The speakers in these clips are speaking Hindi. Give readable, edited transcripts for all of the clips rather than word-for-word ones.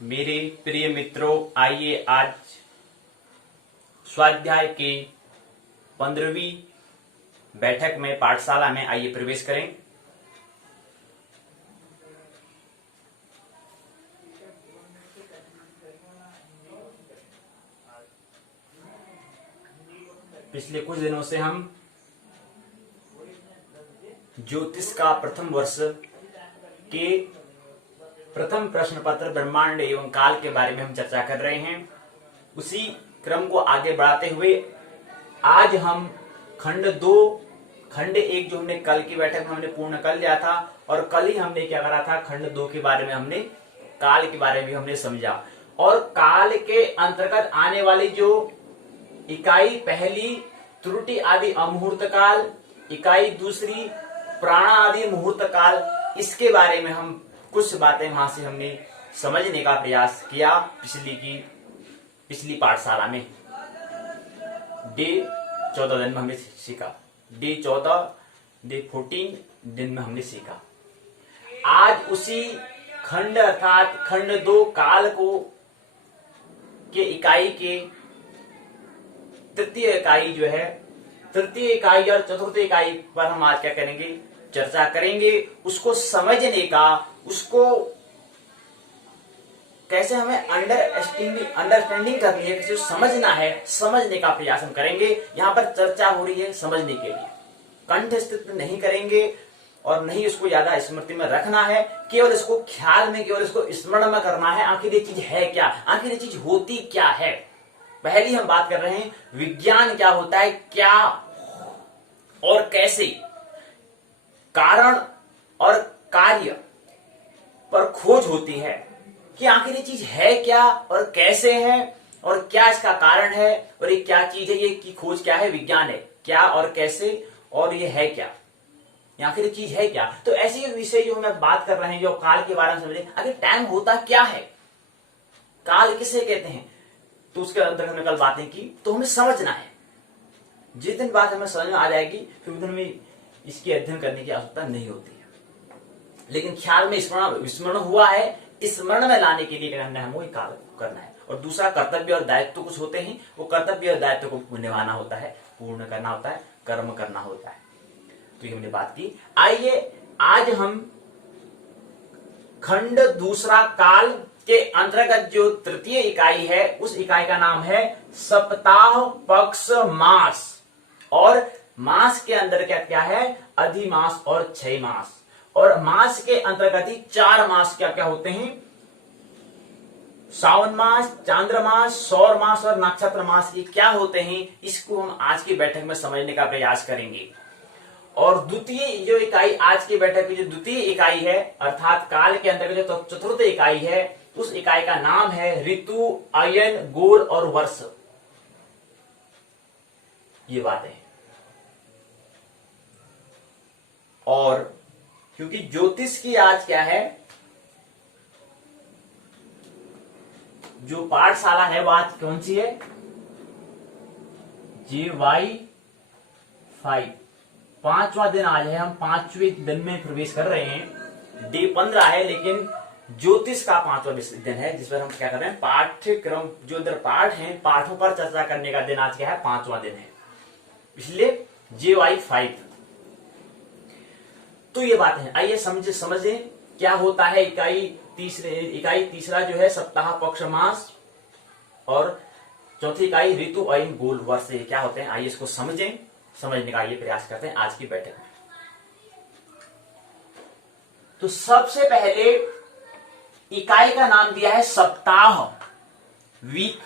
मेरे प्रिय मित्रों, आइए आज स्वाध्याय के 15वीं बैठक में पाठशाला में आइए प्रवेश करें। पिछले कुछ दिनों से हम ज्योतिष का प्रथम वर्ष के प्रथम प्रश्न पत्र ब्रह्मांड एवं काल के बारे में हम चर्चा कर रहे हैं। उसी क्रम को आगे बढ़ाते हुए आज हम खंड 1 जो हमने कल की बैठक में हमने पूर्ण कर लिया था, और कल ही हमने क्या करा था, खंड 2 के बारे में हमने काल के बारे में हमने समझा। और काल के अंतर्गत आने वाली जो इकाई पहली त्रुटि आदि अमुहूर्त काल, इकाई दूसरी प्राणा आदि मुहूर्त काल, इसके बारे में हम कुछ बातें वहां से हमने समझने का प्रयास किया। पिछली पाठशाला में डे 14 दिन में हमने सीखा, डे 14 दिन में हमने सीखा। आज उसी खंड अर्थात खंड 2 काल को के इकाई के तृतीय इकाई जो है, तृतीय इकाई और चतुर्थ इकाई पर हम आज क्या करेंगे, चर्चा करेंगे। उसको समझने का, उसको कैसे हमें अंडरस्टैंडिंग करनी है, कैसे समझना है, समझने का प्रयास हम करेंगे। यहाँ पर चर्चा हो रही है समझने के लिए, कंठस्थ नहीं करेंगे और नहीं उसको ज्यादा स्मृति में रखना है, केवल इसको ख्याल में, केवल इसको स्मरण में करना है। आखिर ये चीज है क्या, आखिर ये चीज होती क्या है। पहली हम बात कर रहे हैं विज्ञान क्या होता है, क्या और कैसे, कारण और कार्य पर खोज होती है कि आखिर ये चीज है क्या और कैसे है और क्या इसका कारण है और ये क्या चीज है, ये की खोज क्या है, विज्ञान है। क्या और कैसे और ये है क्या, आखिर ये चीज है क्या। तो ऐसे विषय जो हम बात कर रहे हैं, जो काल के बारे में समझे, आखिर टाइम होता क्या है, काल किसे कहते हैं, तो उसके अंदर हमने कल बातें की। तो हमें समझना है, जिस दिन बात हमें समझ में आ जाएगी फिर उस दिन में इसकी अध्ययन करने की आवश्यकता नहीं होती है। लेकिन ख्याल में स्मरण हुआ है, स्मरण में लाने के लिए करना है, वो काल करना है। और दूसरा कर्तव्य और दायित्व कुछ होते हैं, वो कर्तव्य और दायित्व को निभाना होता है, पूर्ण करना होता है, कर्म करना होता है। तो ये हमने बात की। आइए आज हम खंड 2 काल के अंतर्गत जो तृतीय इकाई है, उस इकाई का नाम है सप्ताह, पक्ष, मास। और मास के अंदर क्या क्या है, अधिमास और क्षय मास। और मास के अंतर्गत ही 4 मास क्या क्या होते हैं, सावन मास, चांद्र मास, सौर मास और नक्षत्र मास। ये क्या होते हैं, इसको हम आज की बैठक में समझने का प्रयास करेंगे। और द्वितीय जो इकाई, आज की बैठक की जो द्वितीय इकाई है, अर्थात काल के अंतर्गत जो चतुर्थ इकाई है, उस इकाई का नाम है ऋतु, अयन, गोल और वर्ष। ये बात है। और क्योंकि ज्योतिष की आज क्या है, जो पाठशाला है वो आज कौन सी है, JY5, 5वां दिन आज है। हम 5वें दिन में प्रवेश कर रहे हैं। डे 15 है, लेकिन ज्योतिष का 5वां दिन है, जिस पर हम क्या कर रहे हैं, पाठ्यक्रम जो इधर पाठ है, पाठों पर चर्चा करने का दिन आज क्या है, 5वां दिन है, इसलिए JY5। तो ये बात है, आइए समझें क्या होता है। इकाई तीसरा जो है सप्ताह, पक्ष, मास, और चौथी इकाई ऋतु, अयन, गोल, वर्ष। क्या होते हैं, आइए इसको समझने का ये प्रयास करते हैं आज की बैठक में। तो सबसे पहले इकाई का नाम दिया है सप्ताह, वीक।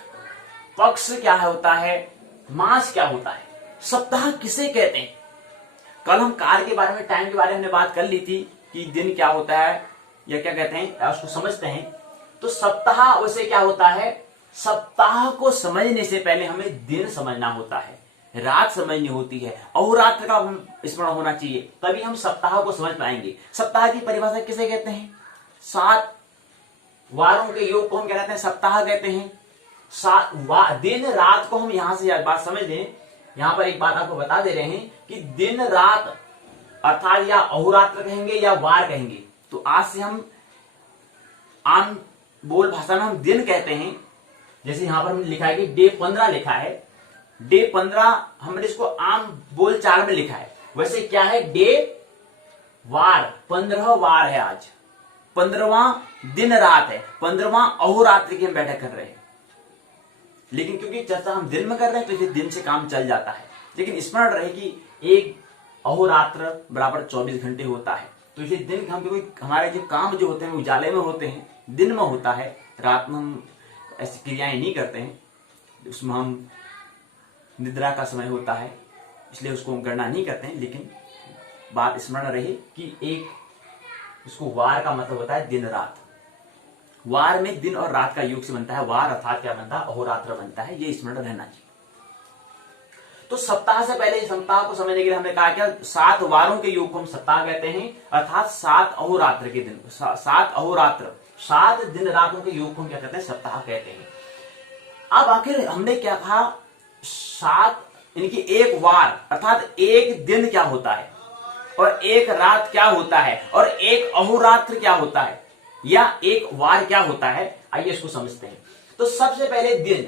पक्ष क्या होता है, मास क्या होता है, सप्ताह किसे कहते हैं। कल हम काल के बारे में, टाइम के बारे में हमने बात कर ली थी कि दिन क्या होता है या क्या कहते हैं, उसको समझते हैं। तो सप्ताह वैसे क्या होता है, सप्ताह को समझने से पहले हमें दिन समझना होता है, रात समझनी होती है, अहोरात्र का स्मरण होना चाहिए, तभी हम सप्ताह को समझ पाएंगे। सप्ताह की परिभाषा किसे कहते हैं, 7 वारों के योग को हम क्या कहते हैं, सप्ताह कहते हैं। दिन रात को हम यहां से बात समझ लें। यहां पर एक बात आपको बता दे रहे हैं कि दिन रात अर्थात या अहोरात्र कहेंगे या वार कहेंगे। तो आज से हम आम बोल भाषा में हम दिन कहते हैं। जैसे यहां पर हमने लिखा है कि डे 15 लिखा है, डे 15 हमने इसको आम बोल चाल में लिखा है। वैसे क्या है, डे वार, 15 वार है आज, 15वां दिन रात है, 15वां अहोरात्र की हम बैठक कर रहे हैं। लेकिन क्योंकि चर्चा हम दिन में कर रहे हैं तो इसे दिन से काम चल जाता है। लेकिन स्मरण रहे कि एक अहोरात्र बराबर 24 घंटे होता है। तो इसे दिन हम कोई हमारे जो काम जो होते हैं उजाले में होते हैं, दिन में होता है, रात में हम ऐसी क्रियाएं नहीं करते हैं, उसमें हम निद्रा का समय होता है, इसलिए उसको हम गणना नहीं करते हैं। लेकिन बात स्मरण रहे कि एक उसको वार का मतलब होता है दिन रात। वार में दिन और रात का योग से बनता है वार, अर्थात क्या बनता है, अहोरात्र बनता है। ये स्मरण रहना चाहिए। तो सप्ताह से पहले सप्ताह को समझने के लिए हमने कहा क्या, 7 वारों के योग को हम सप्ताह कहते हैं, अर्थात 7 अहोरात्र के दिन, 7 अहोरात्र, 7 दिन रातों के योग को हम क्या कहते हैं, सप्ताह कहते हैं। अब आखिर हमने क्या कहा, 7 इनकी एक वार अर्थात एक दिन क्या होता है और एक रात क्या होता है और एक अहोरात्र क्या होता है या एक वार क्या होता है, आइए इसको समझते हैं। तो सबसे पहले दिन,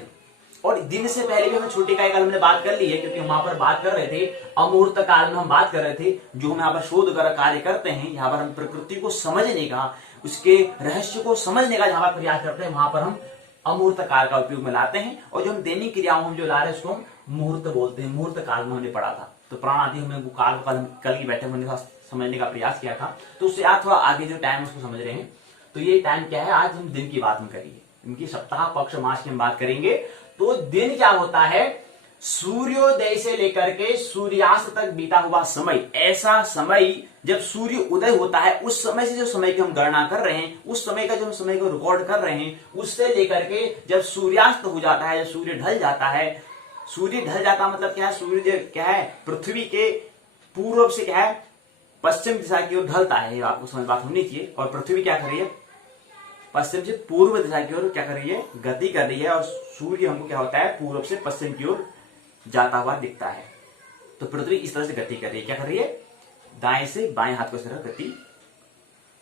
और दिन से पहले भी हमें छोटी इकाई काल हमने बात कर ली है, क्योंकि हम वहां पर बात कर रहे थे अमुहूर्त काल में हम बात कर रहे थे, जो हम यहाँ पर शोध कर कार्य करते हैं, यहाँ पर हम प्रकृति को समझने का, उसके रहस्य को समझने का जहां पर प्रयास करते हैं, वहां पर हम अमुहूर्त काल का उपयोग में लाते हैं। और जो हम दैनिक क्रियाओं हम जो ला रहे हैं उसको हम मुहूर्त बोलते हैं। मुहूर्त काल में हमने पढ़ा था, तो प्राण आदि हमें वो काल कल की बैठक में समझने का प्रयास किया था। तो उससे आज थोड़ा आगे जो टाइम उसको समझ रहे हैं, तो ये टाइम क्या है, आज हम दिन की बात हम करेंगे, इनकी सप्ताह पक्ष मास की हम बात करेंगे। तो दिन क्या होता है, सूर्योदय से लेकर के सूर्यास्त तक बीता हुआ समय, ऐसा समय जब सूर्य उदय होता है उस समय से जो समय की हम गणना कर रहे हैं, उस समय का जो हम समय को रिकॉर्ड कर रहे हैं, उससे लेकर के जब सूर्यास्त हो जाता है, जब सूर्य ढल जाता है, सूर्य ढल जाता मतलब क्या है, सूर्य क्या है, पृथ्वी के पूर्व से क्या है, पश्चिम दिशा की ओर ढलता है, ये आपको समझ बात होनी चाहिए। और पृथ्वी क्या कर रही है, पश्चिम से पूर्व दिशा की ओर क्या कर रही है, गति कर रही है। और सूर्य हमको क्या होता है, पूर्व से पश्चिम की ओर जाता हुआ दिखता है। तो पृथ्वी इस तरह से गति कर रही है, क्या कर रही है, दाएं से बाएं हाथ को इस तरह गति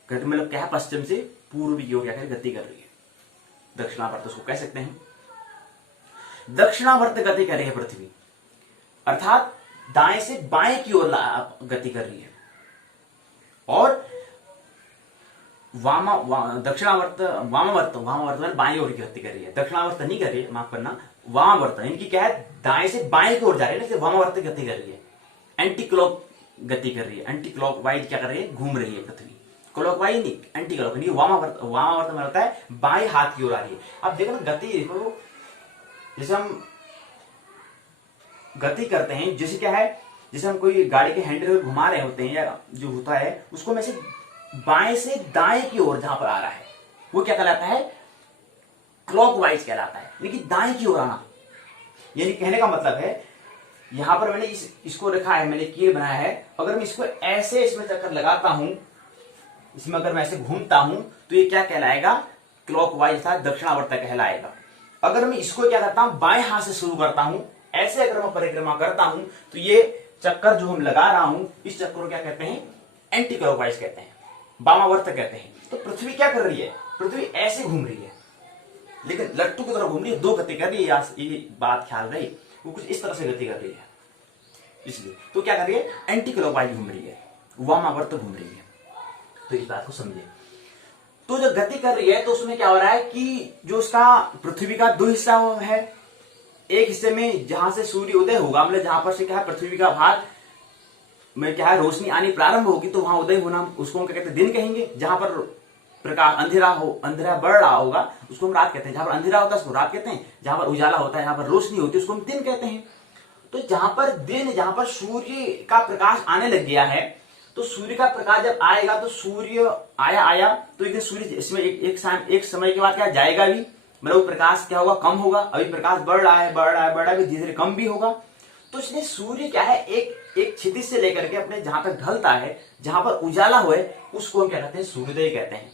मतलब क्या है, पश्चिम से पूर्व की ओर क्या कर गति कर रही है, दक्षिणावर्त उसको कह सकते हैं। दक्षिणावर्त गति कर रही है पृथ्वी, अर्थात दाएं से बाएं की ओर गति कर रही है। और दक्षिणावर्त वामावर्त में बाएं ओर की गति कर रही है, दक्षिणावर्त नहीं कर रही है, माफ करना, वामावर्त इनकी क्या है, दाएं से बाएं की ओर जा रही है, वामावर्त गति कर रही है, एंटी क्लॉक गति कर रही है, एंटी क्लॉक वाइज क्या कर रही है, घूम रही है पृथ्वी, क्लॉक वाइज नहीं, एंटी क्लॉक नहीं। वामावर्त में होता है बाएं हाथ की ओर आ रही है। अब देखो ना गति, देखो जैसे हम गति करते हैं, जैसे क्या है, जैसे हम कोई गाड़ी के हैंडल घुमा रहे होते हैं या जो होता है उसको में से बाएं से दाएं की ओर जहां पर आ रहा है वो क्या कहलाता है, क्लॉकवाइज कहलाता है। लेकिन दाएं की ओर आना, यानी कहने का मतलब है, यहां पर मैंने इसको रखा है, मैंने कील बनाया है, अगर मैं इसको ऐसे इसमें चक्कर लगाता हूं, इसमें अगर मैं ऐसे घूमता हूं तो ये क्या कहलाएगा, क्लॉकवाइज था, दक्षिणावर्त कहलाएगा। अगर मैं इसको क्या करता हूं, बाएं हाथ से शुरू करता हूं, ऐसे अगर मैं परिक्रमा करता हूं तो ये चक्कर जो हम लगा रहा हूं, इस चक्कर को क्या कहते हैं, एंटी क्लॉकवाइज कहते हैं, वामावर्त कहते हैं। तो पृथ्वी क्या कर रही है, पृथ्वी ऐसे घूम रही है, लेकिन लट्टू की तरह घूम रही है, 2 गति कर रही है, ये बात ख्याल रही, वो कुछ इस तरह से गति कर रही है, इसलिए तो क्या कर रही है, एंटी क्लॉकवाइज घूम रही है, वामावर्त घूम रही है। तो इस बात को समझिए। तो जो गति कर रही है तो उसमें क्या हो रहा है कि जो उसका पृथ्वी का 2 हिस्सा है, एक हिस्से में जहां से सूर्य उदय होगा, मतलब जहां पर से क्या है, पृथ्वी का भाग में क्या है, रोशनी आनी प्रारंभ होगी, तो वहां उदय होना, उसको हम क्या कहते हैं, दिन कहेंगे। जहां पर प्रकाश अंधेरा बढ़ रहा होगा उसको हम रात कहते हैं, जहां पर अंधेरा होता है उसको रात कहते हैं, जहां पर उजाला होता है, जहां पर रोशनी होती है उसको हम दिन कहते हैं। तो जहां पर दिन, जहां पर सूर्य का प्रकाश आने लग गया है, तो सूर्य का प्रकाश जब आएगा तो सूर्य आया तो एक सूर्य इसमें एक समय के बाद क्या जाएगा भी, मतलब प्रकाश क्या होगा, कम होगा। अभी प्रकाश बढ़ रहा है, धीरे धीरे कम भी होगा। तो इसलिए सूर्य क्या है, एक क्षितिज से लेकर के अपने जहां तक ढलता है, जहां पर उजाला हुए, उसको हम क्या कहते हैं, सूर्योदय कहते हैं।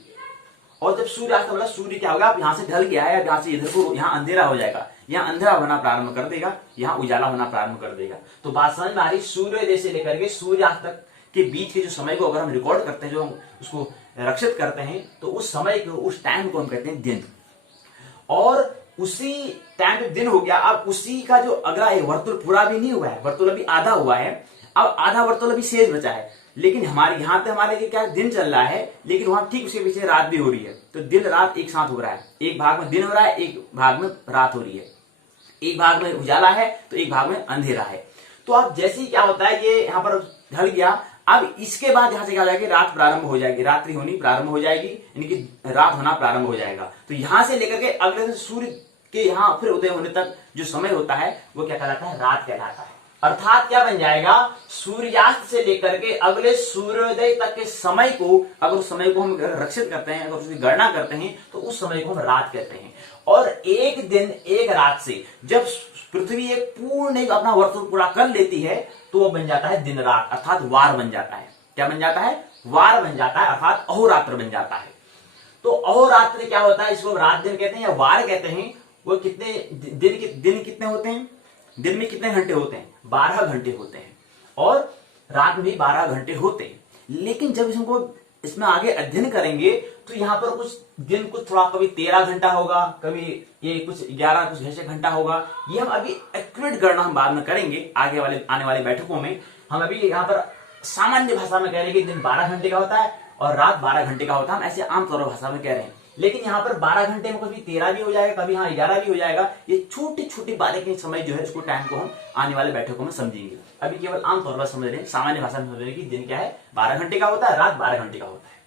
और जब सूर्यास्त मतलब सूर्य क्या होगा, अब यहां से ढल गया है, यहां से इधर को, यहाँ अंधेरा हो जाएगा, यहाँ अंधेरा होना प्रारंभ कर देगा, यहाँ उजाला होना प्रारंभ कर देगा। तो बात समझ में आ रही, सूर्योदय से लेकर के सूर्यास्त तक के बीच के जो समय को अगर हम रिकॉर्ड करते हैं, जो हम उसको रक्षित करते हैं, तो उस समय को, उस टाइम को हम कहते हैं दिन। और उसी टाइम पे दिन हो गया, अब उसी का जो अगला है वर्तुल पूरा भी नहीं हुआ है, वर्तुल अभी आधा हुआ है, अब आधा वर्तुल अभी शेष बचा है। लेकिन हमारे यहाँ पे हमारे लिए क्या दिन चल रहा है, लेकिन वहां ठीक उसके पीछे रात भी हो रही है। तो दिन रात एक साथ हो रहा है, एक भाग में दिन हो रहा है, एक भाग में रात हो रही है, एक भाग में उजाला है तो एक भाग में अंधेरा है। तो अब जैसे ही क्या होता है, ये यहाँ पर ढल गया, अब इसके बाद यहां से क्या हो जाएगी, रात प्रारंभ हो जाएगी, रात्रि होनी प्रारंभ हो जाएगी, यानी कि रात होना प्रारंभ हो जाएगा। तो यहां से लेकर के अगले दिन सूर्य के यहाँ फिर उदय होने तक जो समय होता है वो क्या कहलाता है, रात कहलाता है। अर्थात क्या बन जाएगा, सूर्यास्त से लेकर के अगले सूर्योदय तक के समय को, अगर उस समय को हम रक्षित करते हैं, अगर उसकी गणना करते हैं, तो उस समय को हम रात कहते हैं। और एक दिन एक रात से जब पृथ्वी एक पूर्ण अपना वर्तुल पूरा कर लेती है, तो वो बन जाता है दिन रात, अर्थात वार बन जाता है। क्या बन जाता है, वार बन जाता है, अर्थात अहोरात्र बन जाता है। तो अहोरात्र क्या होता है, इसको रात दिन कहते हैं या वार कहते हैं। वो कितने दिन कितने होते हैं, दिन में कितने घंटे होते हैं, 12 घंटे होते हैं, और रात में भी 12 घंटे होते हैं। लेकिन जब इसको इसमें आगे अध्ययन करेंगे तो यहाँ पर कुछ दिन कुछ थोड़ा, कभी 13 घंटा होगा, कभी ये कुछ 11 कुछ 6 घंटा होगा। ये हम अभी एक्यूरेट गणना हम बाद में करेंगे आगे वाले आने वाली बैठकों में। हम अभी यहाँ पर सामान्य भाषा में कह रहे हैं कि दिन 12 घंटे का होता है और रात 12 घंटे का होता है, हम ऐसे आमतौर पर भाषा में कह रहे हैं। लेकिन यहाँ पर 12 घंटे में कभी 13 भी हो जाएगा, कभी 11 भी हो जाएगा। ये छोटी छोटी बातें के समय जो है, इसको टाइम को हम आने वाले बैठकों में समझेंगे। अभी केवल आमतौर पर समझ रहे हैं, सामान्य भाषा में समझ रहे हैं कि दिन क्या है, 12 घंटे का होता है, रात 12 घंटे का होता है।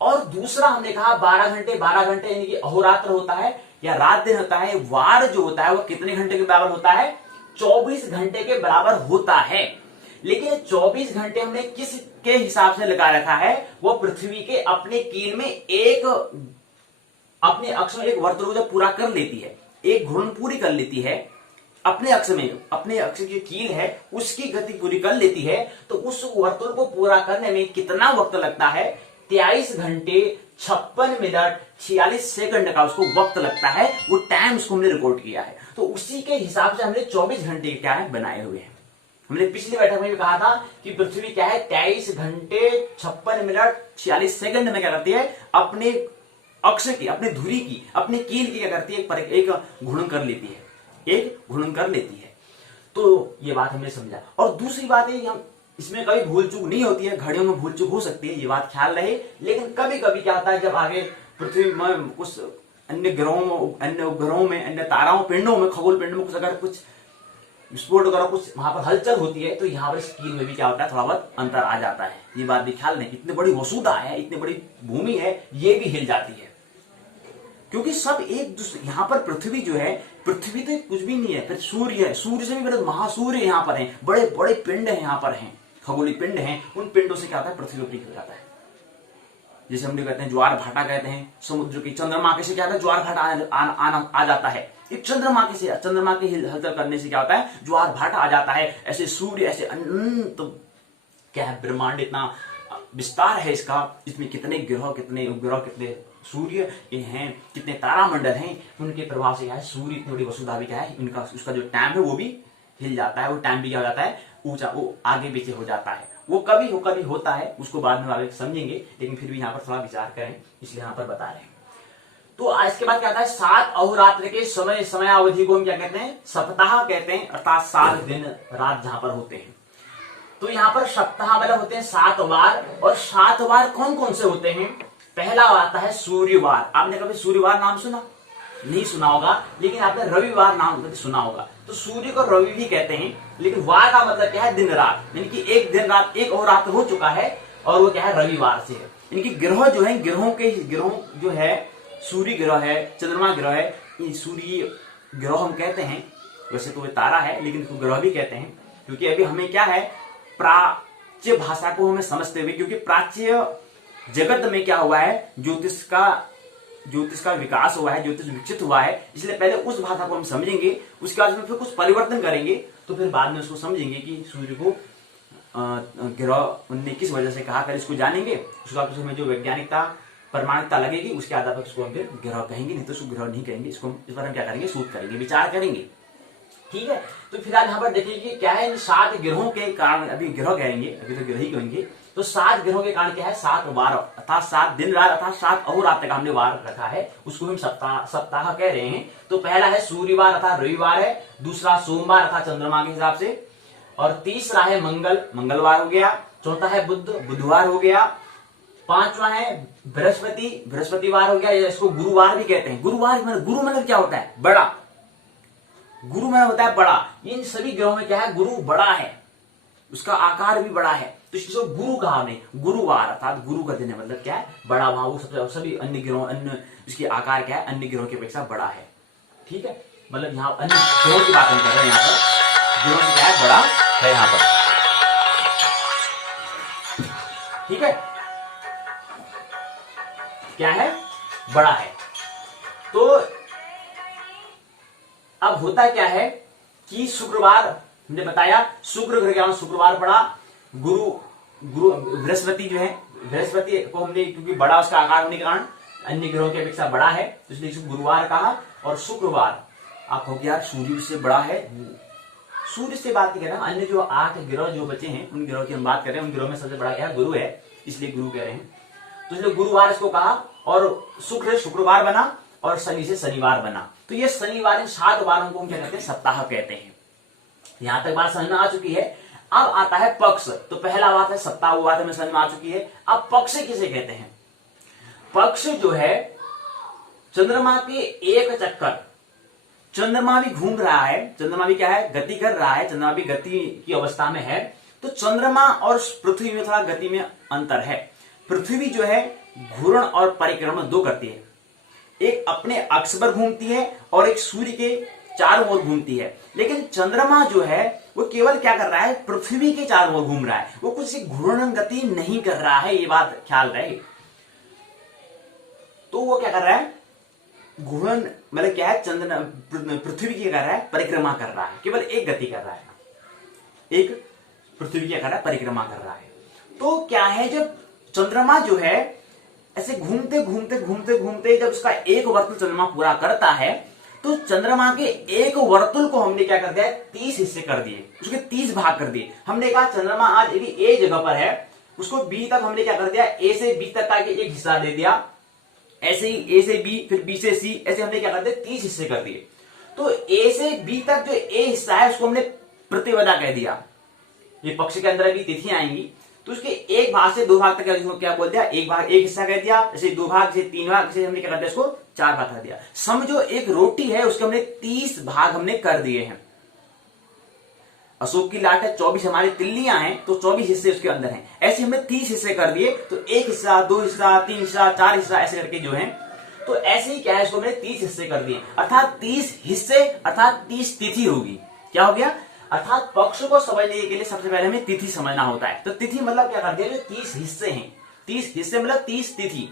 और दूसरा हमने कहा 12 घंटे यानी कि अहोरात्र होता है या रात दिन होता है। वार जो होता है वो कितने घंटे के बराबर होता है, 24 घंटे के बराबर होता है। लेकिन 24 घंटे हमने किस के हिसाब से लगा रखा है, वो पृथ्वी के अपने कील में एक, अपने अक्ष में एक वर्तुल जब पूरा कर लेती है, एक घूर्णन पूरी कर लेती है अपने अक्ष में, अपने अक्ष की कील है उसकी गति पूरी कर लेती है, तो उस वर्तुल को पूरा करने में कितना वक्त लगता है, 23 घंटे 56 मिनट 46 सेकंड का उसको वक्त लगता है। वो टाइम उसको हमने रिकॉर्ड किया है। तो उसी के हिसाब से हमने 24 घंटे क्या है बनाए हुए हैं। हमने पिछली बैठक में भी कहा था कि पृथ्वी क्या है, 23 घंटे 56 मिनट 46 सेकंड में क्या करती है, अपने अक्ष की, अपने धुरी की, अपने कील की क्या करती है, एक घूर्णन कर लेती है, एक घूर्णन कर लेती है। तो ये बात हमने समझा। और दूसरी बात है, हम इसमें कभी भूल चूक नहीं होती है, घड़ियों में भूल चूक हो सकती है, ये बात ख्याल रहे। लेकिन कभी कभी क्या होता है, जब आगे पृथ्वी में कुछ अन्य ग्रहों, अन्य उपग्रहों में, अन्य ताराओं पिंडों में, खगोल पिंडों में कुछ अगर कुछ विस्फोट वगैरह कुछ वहां पर हलचल होती है, तो यहाँ पर स्कील में भी क्या होता है, थोड़ा बहुत अंतर आ जाता है। ये बात भी ख्याल नहीं, इतनी बड़ी वसुधा है, इतनी बड़ी भूमि है, ये भी हिल जाती है, क्योंकि सब एक दूसरे, यहाँ पर पृथ्वी जो है, पृथ्वी तो कुछ भी नहीं है, फिर सूर्य है, सूर्य से भी बड़े महासूर्य यहाँ पर हैं, बड़े बड़े पिंड है यहाँ पर हैं, खगोलीय पिंड हैं। उन पिंडों से क्या होता है, पृथ्वी ऊपर हो जाता है। जैसे हम कहते हैं ज्वार भाटा कहते हैं, समुद्र की चंद्रमा के से क्या होता है, ज्वार भाटा आ जाता है। एक चंद्रमा के से, चंद्रमा के हलचल करने से क्या होता है, ज्वार भाटा आ जाता है। ऐसे सूर्य, ऐसे अनंत क्या है, ब्रह्मांड इतना विस्तार है इसका, इसमें कितने ग्रह, कितने उपग्रह, कितने सूर्य ये हैं, कितने तारामंडल हैं, उनके प्रभाव से क्या है, सूर्य इतनी बड़ी वसुधा भी क्या है, इनका उसका जो टाइम है वो भी हिल जाता है। वो टाइम भी क्या हो जाता है, ऊंचा, वो आगे पीछे हो जाता है। वो कभी होता है, उसको बाद में आगे समझेंगे, लेकिन फिर भी यहाँ पर थोड़ा विचार करें, इसलिए यहाँ पर बता रहे हैं। तो इसके बाद क्या आता है, 7 अहोरात्र के समयावधि को हम क्या कहते हैं, सप्ताह कहते हैं, अर्थात 7 दिन रात जहां पर होते हैं। तो यहाँ पर सप्ताह मतलब होते हैं 7 वार। और 7 वार कौन कौन से होते हैं, पहला आता है सूर्यवार। आपने कभी सूर्यवार नाम सुना, नहीं सुना होगा, लेकिन आपने रविवार नाम सुना होगा। तो सूर्य को रवि भी कहते हैं, लेकिन वार का मतलब क्या है, दिन रात, यानी कि एक दिन रात, एक और रात हो चुका है, और वो क्या है, रविवार से है। इनकी ग्रह जो है, ग्रहों जो है, सूर्य ग्रह है, चंद्रमा ग्रह है, सूर्य ग्रह हम कहते हैं, वैसे तो वे तारा है, लेकिन इसको ग्रह भी कहते हैं, क्योंकि अभी हमें क्या है, प्राच्य भाषा को हमें समझते हुए, क्योंकि प्राच्य जगत में क्या हुआ है, ज्योतिष का विकास हुआ है, ज्योतिष विकसित हुआ है, इसलिए पहले उस भाषा को हम समझेंगे, उसके बाद में फिर कुछ परिवर्तन करेंगे, तो फिर बाद में उसको समझेंगे कि सूर्य को ग्रह उनने किस वजह से कहा, कर इसको जानेंगे, उसके बाद उसमें जो वैज्ञानिकता प्रमाणिकता लगेगी, उसके आधार पर उसको हम फिर ग्रह कहेंगे, नहीं तो उसको ग्रह नहीं कहेंगे। इसको इस बार हम क्या करेंगे, शोध करेंगे, विचार करेंगे, ठीक है। तो फिलहाल यहाँ पर देखिए कि क्या है, इन 7 ग्रहों के कारण, अभी ग्रह कहेंगे, अभी तो ग्रह ही कहेंगे, तो 7 ग्रहों के कारण क्या है, 7 वार अर्थात 7 दिन रात अर्थात 7 अहोरात्र का हमने वार रखा है, उसको हम सप्ताह कह रहे हैं। तो पहला है सूर्यवार अर्थात रविवार है, दूसरा सोमवार अर्थात चंद्रमा के हिसाब से, और तीसरा है मंगलवार हो गया, चौथा है बुधवार हो गया, पांचवा है बृहस्पतिवार हो गया, इसको गुरुवार भी कहते हैं। गुरु मतलब क्या होता है, बड़ा। गुरु में होता है बड़ा। इन सभी ग्रहों में क्या है, गुरु बड़ा है, उसका आकार भी बड़ा है, तो इसको गुरु कहा हमने। गुरुवार अर्थात गुरु का दिन है, मतलब क्या है, बड़ा वहां वो सबसे सभी अन्य ग्रहों इसकी आकार क्या है, अन्य ग्रहों की अपेक्षा बड़ा है। ठीक है, मतलब यहाँ अन्य ग्रहों की बात हम कर रहे हैं, यहाँ पर ग्रहों से क्या है, बड़ा है यहाँ पर। ठीक है, क्या है, बड़ा है। तो अब होता क्या है कि शुक्रवार हमने बताया, शुक्र ग्रह का शुक्रवार पड़ा, बृहस्पति जो है, बृहस्पति को हमने क्योंकि बड़ा उसका आकार होने के कारण अन्य ग्रहों की अपेक्षा बड़ा है, तो इसलिए इसको गुरुवार कहा। और शुक्रवार आप हो गया सूर्य से बड़ा है, सूर्य से बात नहीं कर रहा, अन्य जो 8 ग्रह जो बचे हैं उन ग्रहों की हम बात कर रहे हैं, उन ग्रहों में सबसे बड़ा क्या है, गुरु है, इसलिए गुरु कह रहे हैं। तो इसलिए गुरुवार इसको कहा, और शुक्र शुक्रवार बना और शनि से शनिवार बना। तो ये शनिवार इन 7 वारों को हम क्या कहते हैं, सप्ताह कहते हैं। यहां तक बात समझ में आ चुकी है। अब आता है पक्ष। तो पहला बात है सप्ताह, वो बात में समझ में आ चुकी है। अब पक्ष किसे कहते हैं, पक्ष जो है चंद्रमा के एक चक्कर, चंद्रमा भी घूम रहा है, चंद्रमा भी क्या है, गति कर रहा है, चंद्रमा भी गति की अवस्था में है। तो चंद्रमा और पृथ्वी में थोड़ा गति में अंतर है। पृथ्वी जो है घूर्ण और परिक्रमण 2 करती है, एक अपने अक्ष पर घूमती है और एक सूर्य के चारों ओर घूमती है। लेकिन चंद्रमा जो है वो केवल क्या कर रहा है, पृथ्वी के चारों ओर घूम रहा है, वो कुछ घूर्णन गति नहीं कर रहा है, ये बात ख्याल रहे। तो वो क्या कर रहा है, घूर्णन मतलब क्या है, पृथ्वी की कर रहा है, परिक्रमा कर रहा है, केवल एक गति कर रहा है, एक पृथ्वी क्या कर रहा है, परिक्रमा कर रहा है। तो क्या है, जब चंद्रमा जो है ऐसे घूमते घूमते घूमते घूमते जब उसका एक वर्तुल चंद्रमा पूरा करता है, तो चंद्रमा के एक वर्तुल को हमने क्या कर दिया, 30 हिस्से कर दिए, उसके 30 भाग कर दिए। हमने कहा चंद्रमा आज यदि ए जगह पर है, उसको बी तक हमने क्या कर दिया, ए से बी तक का एक हिस्सा दे दिया, ऐसे ही ए से बी, फिर बी से सी, ऐसे हमने क्या कर दिया, 30 हिस्से कर दिए। तो ए से बी तक जो ए हिस्सा है उसको हमने प्रतिपदा कह दिया। ये पक्ष के अंदर अभी तिथियां आएंगी, तो उसके एक भाग से 2 भाग तक क्या बोल दिया, एक भाग एक हिस्सा कह दिया, जैसे 2 भाग से 3 भाग से हमने क्या कर दिया, इसको 4 भाग कर दिया। समझो एक रोटी है, उसके हमने 30 भाग हमने कर दिए हैं। अशोक की लाट है, 24 हमारी तिल्लियां हैं, तो 24 हिस्से उसके अंदर हैं। ऐसे हमने 30 हिस्से कर दिए, तो 1 हिस्सा, 2 हिस्सा, 3 हिस्सा, 4 हिस्सा ऐसे करके जो है, तो ऐसे ही क्या है, इसको हमने 30 हिस्से कर दिए, अर्थात 30 हिस्से अर्थात 30 तिथि होगी। क्या हो गया, अर्थात पक्ष को समझने के लिए सबसे पहले हमें तिथि समझना होता है। तो तिथि मतलब क्या कर दिया, जो 30 हिस्से हैं, 30 हिस्से मतलब 30 तिथि।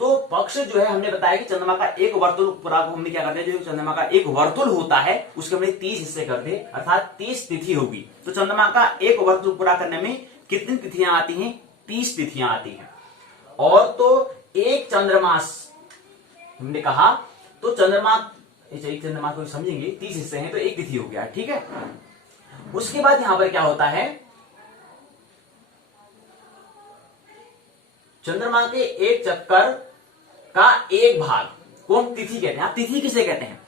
तो पक्ष जो है हमने बताया कि चंद्रमा का एक वर्तुल पूरा को हमने क्या कर दिया, जो चंद्रमा का एक वर्तुल होता है उसके हमने 30 हिस्से कर दिए, अर्थात 30 तिथि होगी। तो चंद्रमा का एक वर्तुल पूरा करने में कितनी तिथियां आती हैं, 30 तिथियां आती हैं। और तो एक चंद्रमास हमने कहा, तो एक चंद्रमा को समझेंगे, 30 हिस्से हैं तो एक तिथि हो गया, ठीक है। उसके बाद यहां पर क्या होता है, चंद्रमा के एक चक्कर का एक भाग को हम तिथि कहते हैं। आप तिथि किसे कहते हैं,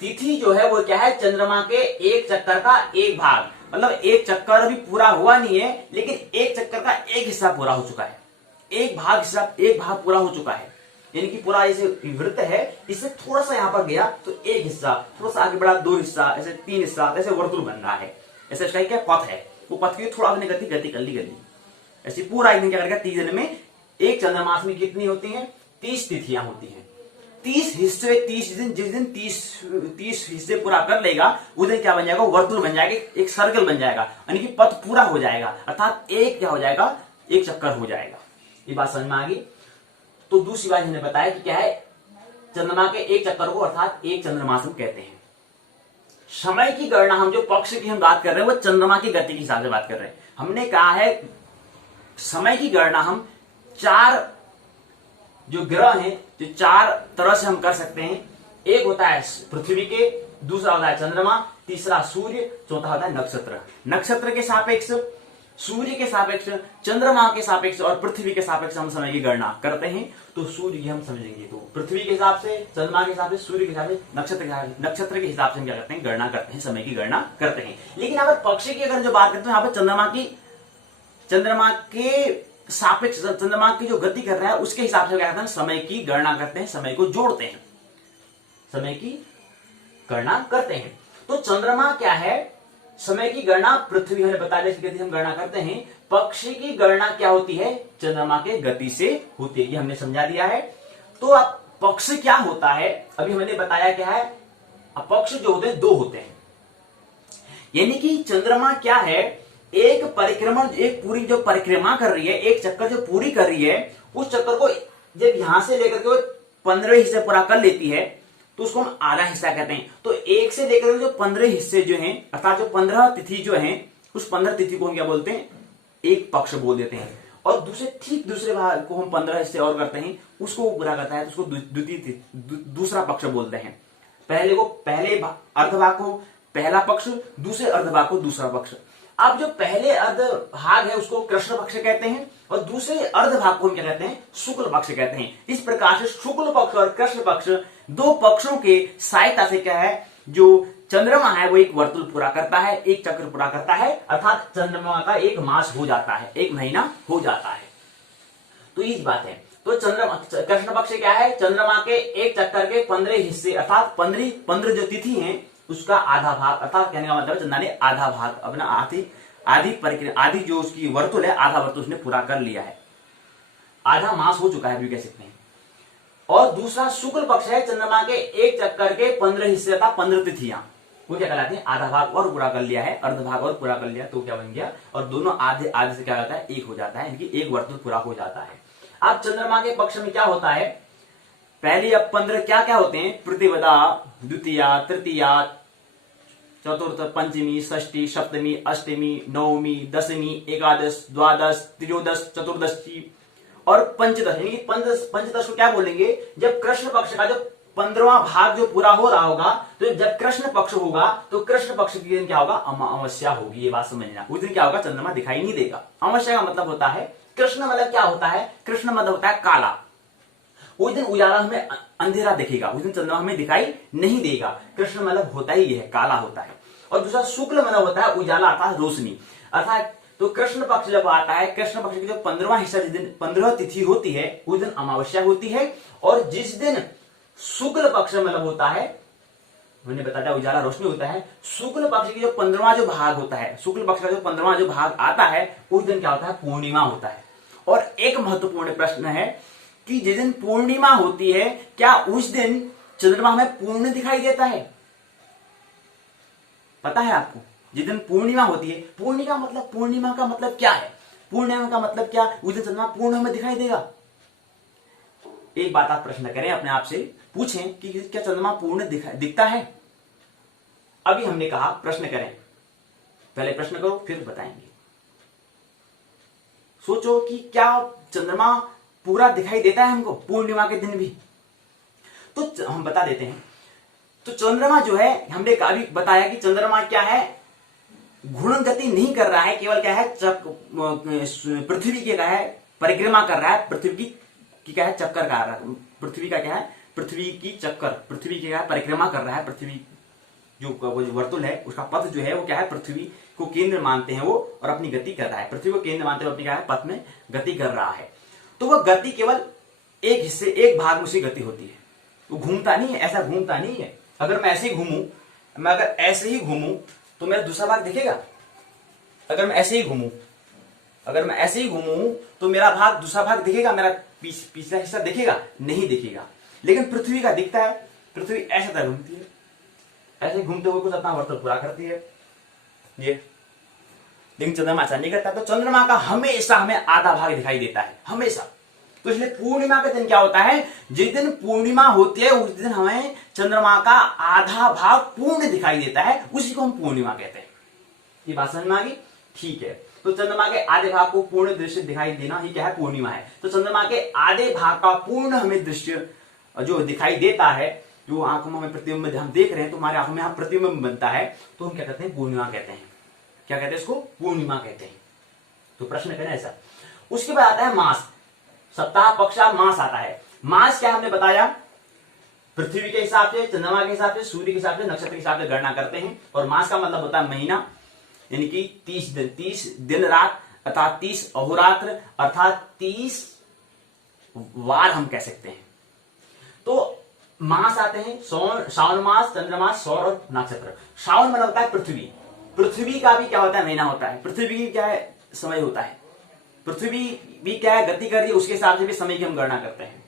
तिथि जो है वो क्या है, चंद्रमा के एक चक्कर का एक भाग, मतलब एक चक्कर अभी पूरा हुआ नहीं है, लेकिन एक चक्कर का एक हिस्सा पूरा हो चुका है, एक भाग पूरा हो चुका है, यानी कि पूरा जैसे वृत्त है, इससे थोड़ा सा यहां पर गया तो एक हिस्सा, थोड़ा सा आगे बढ़ा 2 हिस्सा, ऐसे 3 हिस्सा, ऐसे वर्तुल बन रहा है। ऐसे इसका क्या पथ है, वो पथ की थोड़ा अपने गति कर ली, ऐसे पूरा एक दिन क्या करेगा, 30 दिन में एक चंद्रमास में कितनी होती हैं, 30 तिथियां होती हैं। 30 हिस्से, 30 दिन, जिस दिन 30 हिस्से पूरा कर लेगा उस दिन क्या बन जाएगा, वर्तुल बन जाएगा, एक सर्कल बन जाएगा, यानी कि पथ पूरा हो जाएगा, अर्थात एक क्या हो जाएगा, एक चक्कर हो जाएगा। ये बात समझ में आ गई। तो दूसरी बात हमने बताया कि क्या है, चंद्रमा के एक चक्कर को अर्थात एक चंद्रमास हम कहते हैं। समय की गणना हम जो पक्ष की हम बात कर रहे हैं वो चंद्रमा की गति के हिसाब से बात कर रहे हैं। हमने कहा है समय की गणना हम 4 जो ग्रह हैं, जो 4 तरह से हम कर सकते हैं। एक होता है पृथ्वी के, दूसरा होता है चंद्रमा, तीसरा सूर्य, चौथा होता है नक्षत्र। नक्षत्र के सापेक्ष सूर्य के सापेक्ष, चंद्रमा के सापेक्ष और पृथ्वी के सापेक्ष हम समय की गणना करते हैं, तो सूर्य की हम समझेंगे। तो पृथ्वी के हिसाब से, चंद्रमा के हिसाब से, सूर्य के हिसाब से, नक्षत्र के हिसाब से हम क्या करते हैं, गणना करते हैं, समय की गणना करते हैं। लेकिन अगर पक्ष की अगर जो बात करते हैं, यहाँ पर चंद्रमा के सापेक्ष, चंद्रमा की जो गति कर रहा है उसके हिसाब से क्या करते हैं, समय की गणना करते हैं, समय को जोड़ते हैं, समय की गणना करते हैं। तो चंद्रमा क्या है, समय की गणना पृथ्वी, हमने बताया जैसे गति हम गणना करते हैं, पक्ष की गणना क्या होती है, चंद्रमा के गति से होती है, ये हमने समझा दिया है। तो अब पक्ष क्या होता है, अभी हमने बताया क्या है, पक्ष जो होते हैं दो होते हैं, यानी कि चंद्रमा क्या है, एक परिक्रमण, एक पूरी जो परिक्रमा कर रही है, एक चक्कर जो पूरी कर रही है, उस चक्कर को जब यहां से लेकर के 15 हिस्से पूरा कर लेती है तो उसको हम आधा हिस्सा कहते हैं। तो एक से लेकर जो 15 हिस्से जो हैं, अर्थात जो 15 तिथि जो हैं, उस 15 तिथि को हम क्या बोलते हैं, एक पक्ष बोल देते हैं। और दूसरे भाग को हम 15 हिस्से और करते हैं, उसको पूरा करता है तो उसको दूसरा पक्ष बोलते हैं। पहले अर्धभाग को पहला पक्ष, दूसरे अर्धभाग को दूसरा पक्ष। अब जो पहले अर्ध भाग है उसको कृष्ण पक्ष कहते हैं और दूसरे अर्ध भाग को हम क्या कहते हैं, शुक्ल पक्ष कहते हैं। इस प्रकार से शुक्ल पक्ष और कृष्ण पक्ष दो पक्षों के सहायता से क्या है, जो चंद्रमा है वो एक वर्तुल पूरा करता है, एक चक्र पूरा करता है, अर्थात चंद्रमा का एक मास हो जाता है, एक महीना हो जाता है। तो ये बात है। तो कृष्ण पक्ष क्या है, चंद्रमा के एक चक्कर के 15 हिस्से, अर्थात 15 जो तिथि है उसका आधा भाग, अर्थात कहने का मतलब चंद्रमा ने आधा भाग अपना आधी जो उसकी वर्तुल है, आधा वर्तुल उसने पूरा कर लिया है, आधा मास हो चुका है भी कह सकते हैं। और दूसरा शुक्ल पक्ष है, चंद्रमा के एक चक्कर के 15 हिस्से अर्थात 15 तिथियां, वो क्या कहलाती है, आधा भाग और पूरा कर लिया है, अर्ध भाग और पूरा कर लिया, तो क्या बन गया, और दोनों आधे आधे से क्या होता है, एक हो जाता है, यानी एक वर्तुल पूरा हो जाता है। अब चंद्रमा के पक्ष में क्या होता है, पहली अब 15 क्या क्या होते हैं, प्रतिपदा, द्वितीया, तृतीया, चतुर्थ, पंचमी, षष्ठी, सप्तमी, अष्टमी, नवमी, दशमी, एकादश, द्वादश, त्रयोदश, चतुर्दशी और पंचदश। यानी कि पंचदश को क्या बोलेंगे, जब कृष्ण पक्ष का जो 15वां भाग जो पूरा हो रहा होगा, तो जब कृष्ण पक्ष होगा तो कृष्ण पक्ष के दिन क्या होगा, अमावस्या होगी। ये बात समझना, उस दिन क्या होगा, चंद्रमा दिखाई नहीं देगा। अमावस्या का मतलब होता है, कृष्ण मतलब क्या होता है, कृष्ण मतलब होता है काला। उस दिन उजाला हमें अंधेरा दिखेगा, उस दिन चंद्रमा हमें दिखाई नहीं देगा। कृष्ण मतलब होता ही यह है, काला होता है। और दूसरा शुक्ल मतलब होता है उजाला अर्थात रोशनी, अर्थात तो कृष्ण पक्ष जब आता है, कृष्ण पक्ष की जो 15वां हिस्सा, जिस दिन 15 तिथि होती है उस दिन अमावस्या होती है। और जिस दिन शुक्ल पक्ष मतलब होता है, मैंने बताया उजाला रोशनी होता है, शुक्ल पक्ष की जो 15वां जो भाग होता है, शुक्ल पक्ष का जो 15वां जो भाग आता है, उस दिन क्या होता है, पूर्णिमा होता है। और एक महत्वपूर्ण प्रश्न है कि जिस दिन पूर्णिमा होती है, क्या उस दिन चंद्रमा हमें पूर्ण दिखाई देता है, पता है आपको? जिस दिन पूर्णिमा होती है, पूर्णिमा का मतलब क्या है, पूर्णिमा का मतलब क्या, उस दिन चंद्रमा पूर्ण हमें दिखाई देगा। एक बात आप प्रश्न करें अपने आप से, पूछें कि क्या चंद्रमा पूर्ण दिखता है। अभी हमने कहा प्रश्न करें, पहले प्रश्न करो फिर बताएंगे। सोचो कि क्या चंद्रमा पूरा दिखाई देता है हमको पूर्णिमा के दिन भी? तो हम बता देते हैं। तो चंद्रमा जो है, हमने अभी बताया कि चंद्रमा क्या है, घूर्णन गति नहीं कर रहा है, केवल क्या है, पृथ्वी की क्या है, परिक्रमा कर रहा है, पृथ्वी की क्या है, चक्कर कर रहा है, पृथ्वी का क्या है, पृथ्वी की चक्कर, पृथ्वी की क्या है, परिक्रमा कर रहा है। पृथ्वी जो वर्तुल है उसका पथ जो है वो क्या है, पृथ्वी को केंद्र मानते हैं वो, और अपनी गति कर रहा है, पृथ्वी को केंद्र मानते हुए अपनी क्या है, पथ में गति कर रहा है। तो वह गति केवल एक हिस्से, एक भाग में उसकी गति होती है, वो घूमता नहीं है, ऐसा घूमता नहीं है। अगर मैं ऐसे ही घूमूं, मैं अगर ऐसे ही घूमूं तो मेरा दूसरा भाग दिखेगा। अगर मैं ऐसे ही घूमूं तो मेरा भाग, दूसरा भाग दिखेगा, मेरा पिछला हिस्सा दिखेगा नहीं दिखेगा। लेकिन पृथ्वी का दिखता है, पृथ्वी ऐसे तरह घूमती है, ऐसे घूमते हुए कुछ अपना वर्तुल पूरा करती है ये। लेकिन चंद्रमा ऐसा नहीं करता। तो चंद्रमा का हमेशा हमें आधा भाग दिखाई देता है, हमेशा। तो इसलिए पूर्णिमा के दिन क्या होता है, जिस दिन पूर्णिमा होती है उस दिन हमें चंद्रमा का आधा भाग पूर्ण दिखाई देता है, उसी को हम पूर्णिमा कहते हैं। ये बात समझ में आ गई? ठीक है। तो चंद्रमा के आधे भाग को पूर्ण दृश्य दिखाई देना ही क्या है, पूर्णिमा है। तो चंद्रमा के आधे भाग का पूर्ण हमें दृश्य जो दिखाई देता है, जो आंखों में हमें प्रतिबिंब हम देख रहे हैं, तो हमारे आंखों में यहाँ प्रतिबिंब बनता है, तो हम क्या कहते हैं, पूर्णिमा कहते हैं। क्या कहते हैं इसको? पूर्णिमा कहते हैं। तो प्रश्न करें ऐसा। उसके बाद आता है मास, सप्ताह, पक्षा, मास आता है। मास क्या हमने बताया, पृथ्वी के हिसाब से, चंद्रमा के हिसाब से, सूर्य के हिसाब से, नक्षत्र के हिसाब से गणना करते हैं। और मास का मतलब होता है महीना, यानी कि 30 दिन रात अर्थात 30 अहोरात्र अर्थात 30 वार हम कह सकते हैं। तो मास आते हैं श्रावण मास, चंद्रमास, सौर और नक्षत्र। श्रावण मतलब होता है पृथ्वी, पृथ्वी का भी क्या होता है, महीना होता है। पृथ्वी की क्या है, समय होता है। पृथ्वी भी क्या है, गति कर रही है, उसके हिसाब से भी समय की हम गणना करते हैं।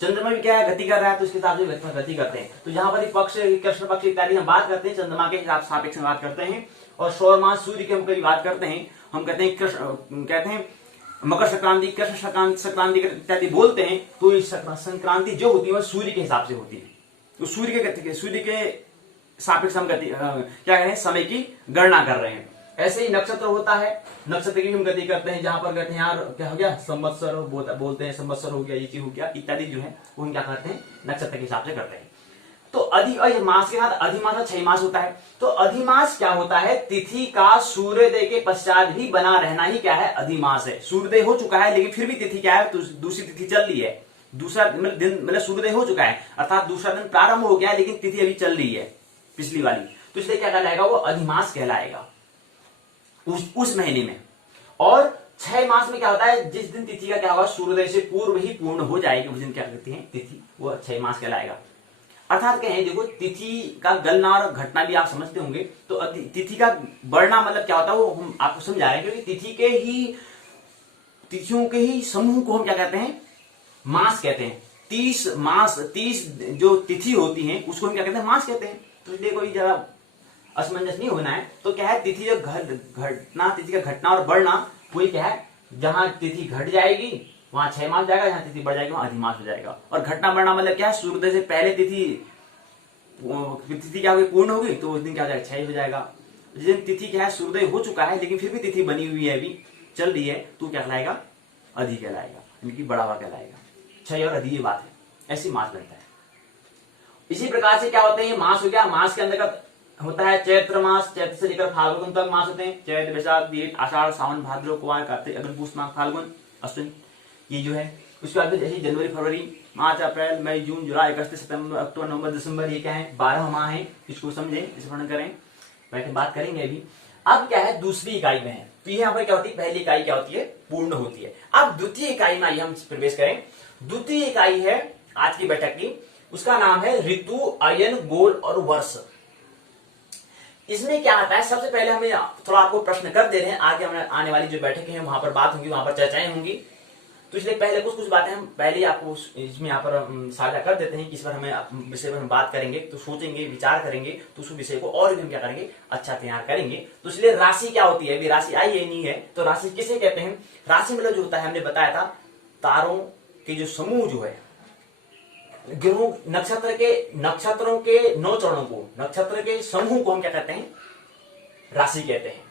चंद्रमा भी क्या है, गति कर रहा है, तो उसके हिसाब से गति करते हैं। तो यहाँ पर पक्ष, कृष्ण पक्ष इत्यादि हम बात करते हैं, चंद्रमा के हिसाब सापेक्ष में बात करते हैं। और सौर मास, सूर्य की हम कभी बात करते हैं, हम कहते हैं कृष्ण, कहते हैं मकर संक्रांति, कृष्ण संक्रांति इत्यादि बोलते हैं। तो इस संक्रांति जो होती है वह सूर्य के हिसाब से होती है। तो सूर्य के गति के, सूर्य के सापेक्ष हम गति क्या करें, समय की गणना कर रहे हैं। ऐसे ही नक्षत्र होता है, नक्षत्र की हम गति करते हैं, जहां पर कहते हैं यार क्या हो गया, संवत्सर बोलते हैं, संवत्सर हो गया, ये चीज हो गया इत्यादि जो है वो हम क्या करते हैं, नक्षत्र के हिसाब से करते हैं। तो मास के साथ अधिमास और 6 मास होता है। तो अधिमास क्या होता है, तिथि का सूर्योदय के पश्चात भी बना रहना ही क्या है, अधिमास है। सूर्योदय हो चुका है लेकिन फिर भी तिथि क्या है, दूसरी तिथि चल रही है, दूसरा दिन मतलब सूर्योदय हो चुका है अर्थात दूसरा दिन प्रारंभ हो गया है लेकिन तिथि अभी चल रही है पिछली वाली, तो इसलिए क्या कहलाएगा, वो अधिमास कहलाएगा उस महीने में। और 6 मास में क्या होता है, जिस दिन तिथि का क्या होगा, सूर्योदय से पूर्व ही पूर्ण हो जाएगी, उस दिन क्या कहते हैं तिथि, वो 6 मास कहलाएगा। अर्थात कहें, देखो तिथि का गलना और घटना भी आप समझते होंगे। तो तिथि का बढ़ना मतलब क्या होता है, वो हम आपको समझा रहे हैं, क्योंकि तिथियों के ही समूह को हम क्या कहते हैं, मास कहते हैं। 30 जो तिथि होती है उसको हम क्या कहते हैं, मास कहते हैं। तो इसलिए कोई जरा असमंजस नहीं होना है। तो क्या है, तिथि जो घटना, तिथि का घटना और बढ़ना वही क्या है, जहां तिथि घट जाएगी वहां 6 मास जाएगा, जहां तिथि बढ़ जाएगी वहां अधिमास हो जाएगा। और घटना बढ़ना मतलब क्या है, सूर्योदय से पहले तिथि क्या होगी, पूर्ण होगी, तो उस दिन क्या हो जाएगा, 6 हो जाएगा। जिस दिन तिथि क्या है, सूर्योदय हो चुका है लेकिन फिर भी तिथि बनी हुई है, अभी चल रही है, तो क्या कहलाएगा, अधि कहलाएगा, यानी कि बढ़ा हुआ कहलाएगा। 6 और अधि ये बात है, ऐसी मास बनता है। इसी प्रकार से क्या होते हैं, मास हो गया। मास के अंतर्गत होता है चैत्र मास, चैत्र से लेकर फाल्गुन तक मास होते हैं। चैत्र, वैशाख, जेठ, आषाढ़, सावन, भाद्रव, कुमार, कार्तिक, अगन, पूष, माघ, फाल्गुन, अश्विन, ये जो है। उसके बाद जैसे जनवरी, फरवरी, मार्च, अप्रैल, मई, जून, जुलाई, अगस्त, सितंबर, अक्टूबर, नवंबर, दिसंबर, ये क्या है, 12 माह है। इसको समझे, इस वर्णन करें, बैठे बात करेंगे अभी। अब क्या है, दूसरी इकाई में है, तो यहाँ पर क्या होती है, पहली इकाई क्या होती है, पूर्ण होती है। अब द्वितीय इकाई में आइए हम प्रवेश करें। द्वितीय इकाई है आज की बैठक की, उसका नाम है ऋतु, अयन, गोल और वर्ष। इसमें क्या आता है, सबसे पहले हमें थोड़ा आपको प्रश्न कर दे रहे हैं, आगे हमें आने वाली जो बैठकें हैं वहां पर बात होंगी, वहां पर चर्चाएं होंगी। तो इसलिए पहले कुछ बातें हम पहले आपको इसमें यहाँ पर साझा कर देते हैं कि इस पर हमें विषय पर हम बात करेंगे, तो सोचेंगे, विचार करेंगे, तो उस विषय को और भी हम क्या करेंगे, अच्छा तैयार करेंगे। तो इसलिए राशि क्या होती है, अभी राशि आई है नहीं है, तो राशि किसे कहते हैं। राशि मतलब जो होता है, हमने बताया था, तारों के जो समूह जो है, ग्रहों, नक्षत्रों के 9 चरणों को, नक्षत्र के समूह को हम क्या कहते हैं, राशि कहते हैं।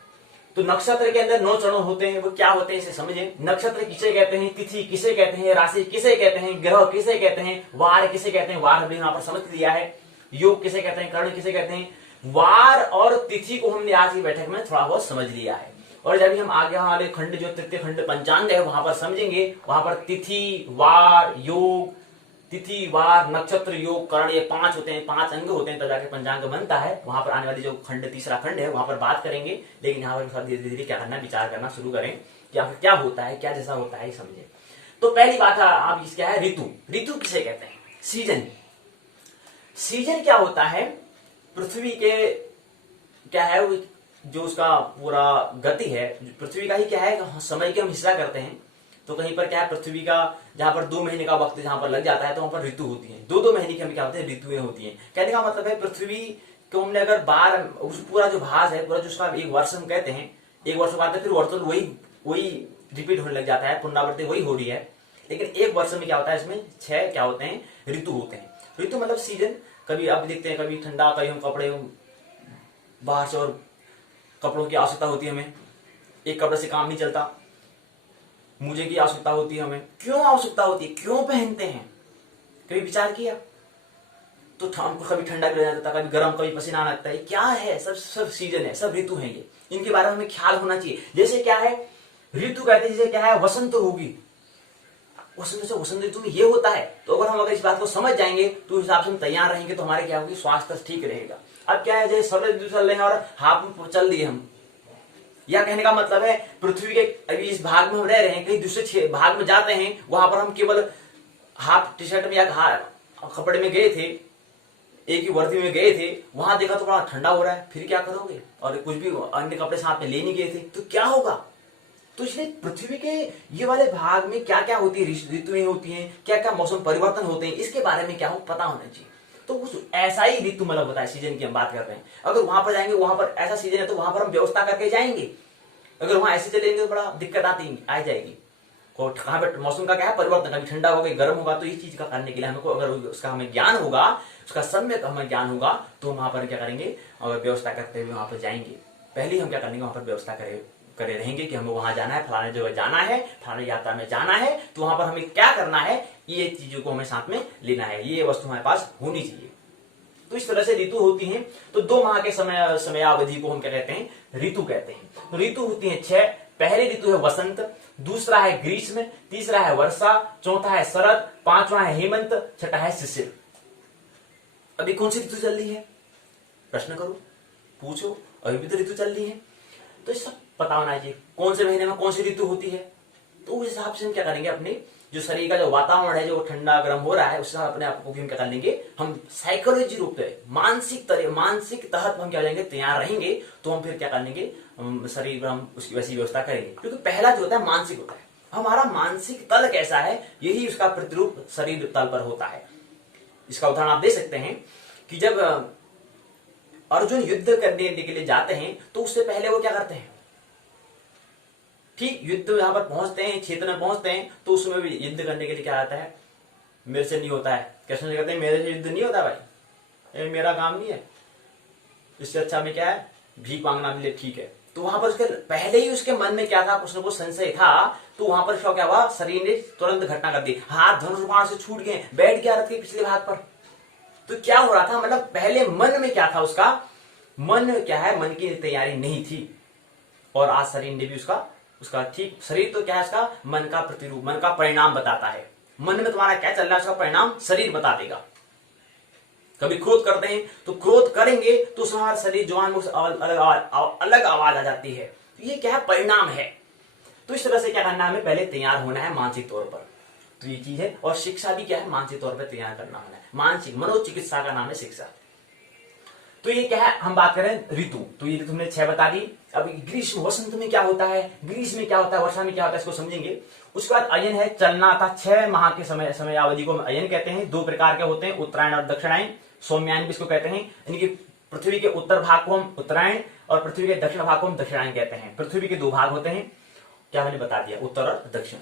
तो नक्षत्र के अंदर 9 चरण होते हैं, वो क्या होते हैं इसे समझें। नक्षत्र किसे कहते हैं, तिथि किसे कहते हैं, राशि किसे कहते हैं, ग्रह किसे कहते हैं, वार किसे कहते हैं, वार हमने यहाँ पर समझ दिया है। योग किसे कहते हैं, कर्ण किसे कहते हैं। वार और तिथि को हमने आज की बैठक में थोड़ा बहुत समझ लिया है। और जब हम आगे वाले खंड, जो तृतीय खंड पंचांग है, वहां पर समझेंगे, वहां पर तिथि, वार, योग, तिथि, वार, नक्षत्र, योग, करण, ये 5 होते हैं, 5 अंग होते हैं, तब जाके पंचांग बनता है। वहां पर आने वाली जो खंड, तीसरा खंड है, वहां पर बात करेंगे। लेकिन यहाँ पर धीरे धीरे क्या करना, विचार करना शुरू करें कि आखिर क्या होता है, क्या जैसा होता है, समझे। तो पहली बात आप क्या है, ऋतु। ऋतु किसे कहते हैं, सीजन। सीजन क्या होता है, पृथ्वी के क्या है, जो उसका पूरा गति है, पृथ्वी का ही क्या है, समय के हम हिस्सा करते हैं। तो कहीं पर क्या है, पृथ्वी का जहां पर 2 महीने का वक्त जहां पर लग जाता है, तो वहां पर ऋतु होती है। 2-2 महीने की हमें क्या होते हैं, ऋतुएं होती हैं। कहने का मतलब है, पृथ्वी को हमने अगर बार, उस पूरा जो भाग है, पूरा जो उसका एक वर्ष हम कहते हैं, एक वर्ष बाद फिर वर्ष वही रिपीट होने लग जाता है, पुनरावृत्ति वही हो रही है। लेकिन एक वर्ष में क्या होता है, इसमें 6 क्या होते हैं, ऋतु होते हैं। ऋतु मतलब सीजन। कभी आप देखते हैं, कभी ठंडा, कभी हम कपड़े बाहर से, और कपड़ों की आवश्यकता होती है हमें, एक कपड़े से काम नहीं चलता, मुझे की आवश्यकता होती है हमें। क्यों आवश्यकता होती है, क्यों पहनते हैं, कभी विचार किया। तो कभी ठंडा गिर जाता है, कभी गर्म, कभी पसीना आना लगता है, क्या है, सब सीजन है, सब ऋतु है, ये इनके बारे में हमें ख्याल होना चाहिए। जैसे क्या है, ऋतु कहते हैं जैसे क्या है, वसंत होगी, वसंत ऋतु में ये होता है। तो अगर इस बात को समझ जाएंगे तो उस हिसाब से हम तैयार रहेंगे तो हमारे क्या होगी, स्वास्थ्य ठीक रहेगा। अब क्या है, जैसे शरद ऋतु चल रहे हैं और हाफ में चल दिए हम, या कहने का मतलब है पृथ्वी के अभी इस भाग में हम रह रहे हैं, कहीं दूसरे भाग में जाते हैं, वहां पर हम केवल हाफ टी शर्ट में या कपड़े में गए थे, एक ही वर्दी में गए थे, वहां देखा तो बड़ा ठंडा हो रहा है, फिर क्या करोगे, और कुछ भी अन्य कपड़े साथ में ले नहीं गए थे तो क्या होगा। तो इसलिए पृथ्वी के ये वाले भाग में क्या क्या होती है, ऋतुएं होती हैं, क्या क्या मौसम परिवर्तन होते हैं, इसके बारे में क्या हो पता होना चाहिए। तो उस ऐसा ही ऋतु मतलब होता है, सीजन की हम बात कर रहे हैं। अगर वहां पर जाएंगे, वहां पर ऐसा सीजन है तो वहां पर हम व्यवस्था करके जाएंगे। अगर वहां ऐसे चलेंगे तो बड़ा दिक्कत आ जाएगी। और कहाँ पर मौसम का क्या है, परिवर्तन, कभी ठंडा होगा, गर्म होगा, तो इस चीज का करने के लिए हमको अगर उसका हमें ज्ञान होगा, उसका सम्यक हमें ज्ञान होगा, तो वहां पर क्या करेंगे, अगर व्यवस्था करते हुए वहां पर जाएंगे। पहले हम क्या करेंगे, वहां पर व्यवस्था करे रहेंगे कि हमें वहां जाना है, फलाने जगह जाना है, फलाने यात्रा में जाना है, तो वहां पर हमें क्या करना है, ये चीजों को हमें साथ में लेना है, ये वस्तु हमारे पास होनी चाहिए। तो इस तरह से ऋतु होती हैं। तो 2 माह के समयावधि को हम क्या कहते हैं, ऋतु कहते हैं। तो ऋतु होती है 6। पहली ऋतु है वसंत, दूसरा है ग्रीष्म, तीसरा है वर्षा, चौथा है शरद, पांचवा है हेमंत, छठा है शिशिर। अभी कौन सी ऋतु चल रही है, प्रश्न करो, पूछो, अभी भी तो ऋतु चल रही है। तो सब पता होना चाहिए कौन से महीने में कौन सी ऋतु होती है। तो उस हिसाब से हम क्या करेंगे, अपने जो शरीर का जो वातावरण है, जो ठंडा गर्म हो रहा है, उससे अपने आप को हम क्या कर लेंगे, हम साइकोलॉजी रूप से मानसिक तहत हम क्या लेंगे, तैयार रहेंगे। तो हम फिर क्या कर लेंगे, शरीर में हम उसकी वैसी व्यवस्था करेंगे। क्योंकि पहला जो होता है मानसिक होता है, हमारा मानसिक तल कैसा है, यही उसका प्रतिरूप शरीर तल पर होता है। इसका उदाहरण आप दे सकते हैं कि जब अर्जुन युद्ध करने के लिए जाते हैं तो उससे पहले वो क्या करते हैं, ठीक युद्ध यहां पर पहुंचते हैं, क्षेत्र में पहुंचते हैं, तो उसमें भी युद्ध करने के लिए क्या आता है, मेरे से नहीं होता है। कृष्ण जी कहते हैं मेरे से युद्ध नहीं होता भाई, ये मेरा काम नहीं है, इससे अच्छा में क्या है, भीख मांगना मिले, ठीक है। तो वहां पर उसके पहले ही उसके मन में क्या था, कुछ न कुछ संशय था। तो वहां पर क्या हुआ, शरीर ने तुरंत घटना कर दी, हाथ धनुष बाण से छूट गए, बैठ गया रथ के पिछले भाग पर। तो क्या हो रहा था, मतलब पहले मन में क्या था, उसका मन क्या है, मन की तैयारी नहीं थी। और आज शरीर ने भी उसका ठीक, शरीर तो क्या है, उसका मन का प्रतिरूप, मन का परिणाम बताता है। मन में तुम्हारा क्या चल रहा है, उसका परिणाम शरीर बता देगा। कभी क्रोध करते हैं तो क्रोध करेंगे तो हमारा शरीर जवान मुख अलग आवाज आ जाती है। तो ये क्या है, परिणाम है। तो इस तरह से क्या करना है, हमें पहले तैयार होना है मानसिक तौर पर। तो ये चीज है। और शिक्षा भी क्या है, मानसिक तौर पर तैयार करना होना है। मानसिक मनोचिकित्सा का नाम है शिक्षा। तो ये क्या है, हम बात करें ऋतु, तो ये ऋतु हमने 6 बता दी। अब ग्रीष्म वसंत में क्या होता है, ग्रीष्म में क्या होता है, वर्षा में क्या होता है, इसको समझेंगे। उसके बाद अयन है, चलना था। 6 माह के समयावधि को अयन कहते हैं। 2 प्रकार के होते हैं, उत्तरायण और दक्षिणायन। सौम्यायन भी इसको कहते हैं, यानी कि पृथ्वी के उत्तर भाग को हम उत्तरायण और पृथ्वी के दक्षिण भाग को हम दक्षिणायन कहते हैं। पृथ्वी के 2 भाग होते हैं, क्या मैंने बता दिया, उत्तर और दक्षिण।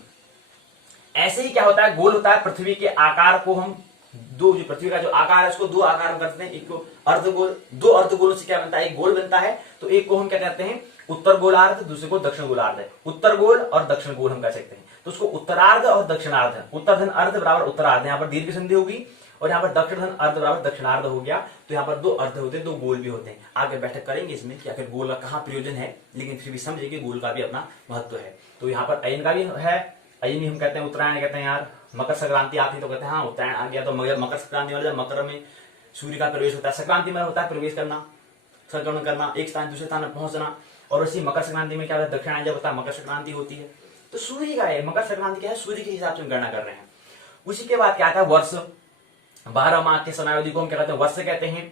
ऐसे ही क्या होता है, गोल होता है। पृथ्वी के आकार को हम जो पृथ्वी का जो आकार है उसको 2 आकार में करते हैं। एक को अर्धगोल, 2 अर्धगोलों से क्या बनता है, एक गोल बनता है। तो एक को हम क्या कहते हैं, उत्तर गोलार्ध, दूसरे को दक्षिण गोलार्ध है। उत्तर गोल और दक्षिण गोल हम कह सकते हैं। तो उसको उत्तरार्ध और दक्षिणार्ध, उत्तर धन अर्ध बराबर उत्तरार्ध, यहाँ पर दीर्घ संधि होगी। और यहाँ पर दक्षिण धन अर्ध बराबर दक्षिणार्ध हो गया। तो यहाँ पर 2 अर्ध होते हैं, 2 गोल भी होते हैं। आगे बैठक करेंगे इसमें कि आखिर गोल का कहाँ प्रयोजन है, लेकिन फिर भी समझे कि गोल का भी अपना महत्व है। तो यहाँ पर अयन का भी है, अयन ही हम कहते हैं, उत्तरायण कहते हैं। यार मकर संक्रांति आती तो कहते हैं हाँ उत्तरायण आ गया। तो मकर संक्रांति वाले मकर में सूर्य का प्रवेश होता है, संक्रांति में होता है प्रवेश करना, संक्रमण करना, एक स्थान दूसरे स्थान में पहुंचना। और इसी मकर संक्रांति में क्या होता है, दक्षिणायन जब होता है मकर संक्रांति होती है। तो सूर्य का है, मकर संक्रांति क्या है, सूर्य के हिसाब से हम गणना कर रहे हैं। उसी के बाद क्या आता है, वर्ष। 12 माह के समयावधि को हम क्या कहते हैं, वर्ष कहते हैं।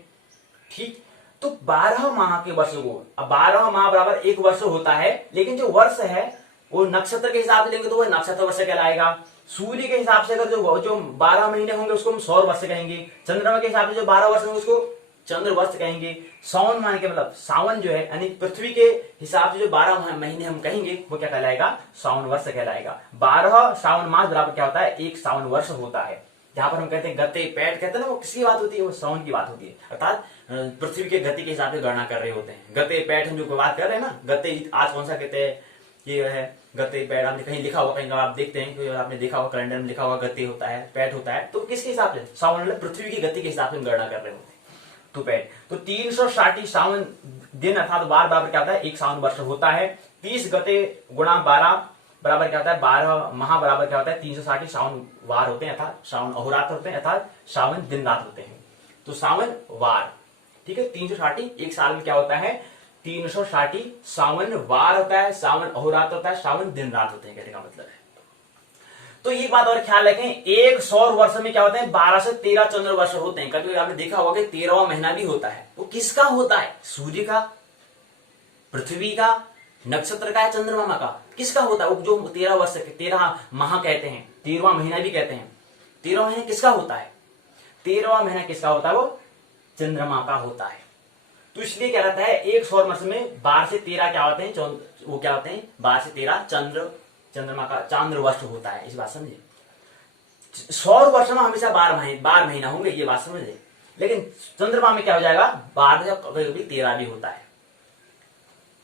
ठीक, तो 12 माह के वर्ष को, अब 12 माह बराबर 1 वर्ष होता है। लेकिन जो वर्ष है वो नक्षत्र के हिसाब से लेंगे तो वह नक्षत्र वर्ष कहलाएगा। सूर्य के हिसाब से अगर जो 12 महीने होंगे उसको हम सौर वर्ष कहेंगे। चंद्रमा के हिसाब से जो 12 वर्ष होंगे उसको चंद्र वर्ष कहेंगे। सावन माह के मतलब सावन जो है, यानी पृथ्वी के हिसाब से जो 12 महीने हम कहेंगे वो क्या कहलाएगा, सावन वर्ष कहलाएगा। 12 सावन मास बराबर क्या होता है, 1 सावन वर्ष होता है। जहां पर हम कहते हैं गते पैठ कहते हैं ना, वो किसकी बात होती है, वो सावन की बात होती है। अर्थात पृथ्वी के गति के हिसाब से गणना कर रहे होते हैं। गते पैठ हम जो बात कर रहे हैं ना, गते आज कौन सा कहते हैं, ये है गते पैठ। आपने कहीं लिखा हुआ, कहीं आप देखते हैं कि आपने देखा हुआ कैलेंडर में लिखा हुआ गते होता है, पैठ होता है। तो किसके हिसाब से, सावन मतलब पृथ्वी की गति के हिसाब से हम गणना कर रहे होते हैं। तो पैठ, तो 360 सावन दिन अर्थात 12 बराबर क्या होता है, 1 सावन वर्ष होता है। 30 गते गुणा 12 बराबर क्या होता है 12 माह बराबर क्या होता है 360 सावन वार होते हैं अर्थात सावन अहोरात्र होते हैं अर्थात सावन दिन रात होते हैं। तो सावन वार, ठीक है, 360 एक साल में क्या होता है 360 सावन वार होता है, सावन अहोरात्र होता है, सावन दिन रात होते हैं, कहने का मतलब है। तो ये बात और ख्याल रखें, एक सौर वर्ष में क्या होते हैं 12 से 13 चंद्र वर्ष होते हैं। कभी आपने देखा होगा कि 13वां महीना भी होता है। वो किसका होता है? सूर्य का, पृथ्वी का, नक्षत्र का या चंद्रमा का? किसका होता है? वो जो 13 वर्ष 13 माह कहते हैं, 13वां महीना भी कहते हैं। 13वां महीना किसका होता है? 13वां महीना किसका होता है? वो चंद्रमा का होता है। तो इसलिए क्या रहता है एक सौर वर्ष में 12 से 13 क्या होते हैं? वो क्या होते हैं 12 से 13 चंद्रमा का चांद्र वर्ष होता है। इस बात समझे? सौर वर्ष में हमेशा 12 महीना होंगे, ये बात समझे। लेकिन चंद्रमा में क्या हो जाएगा 12 या कभी 13 भी होता है,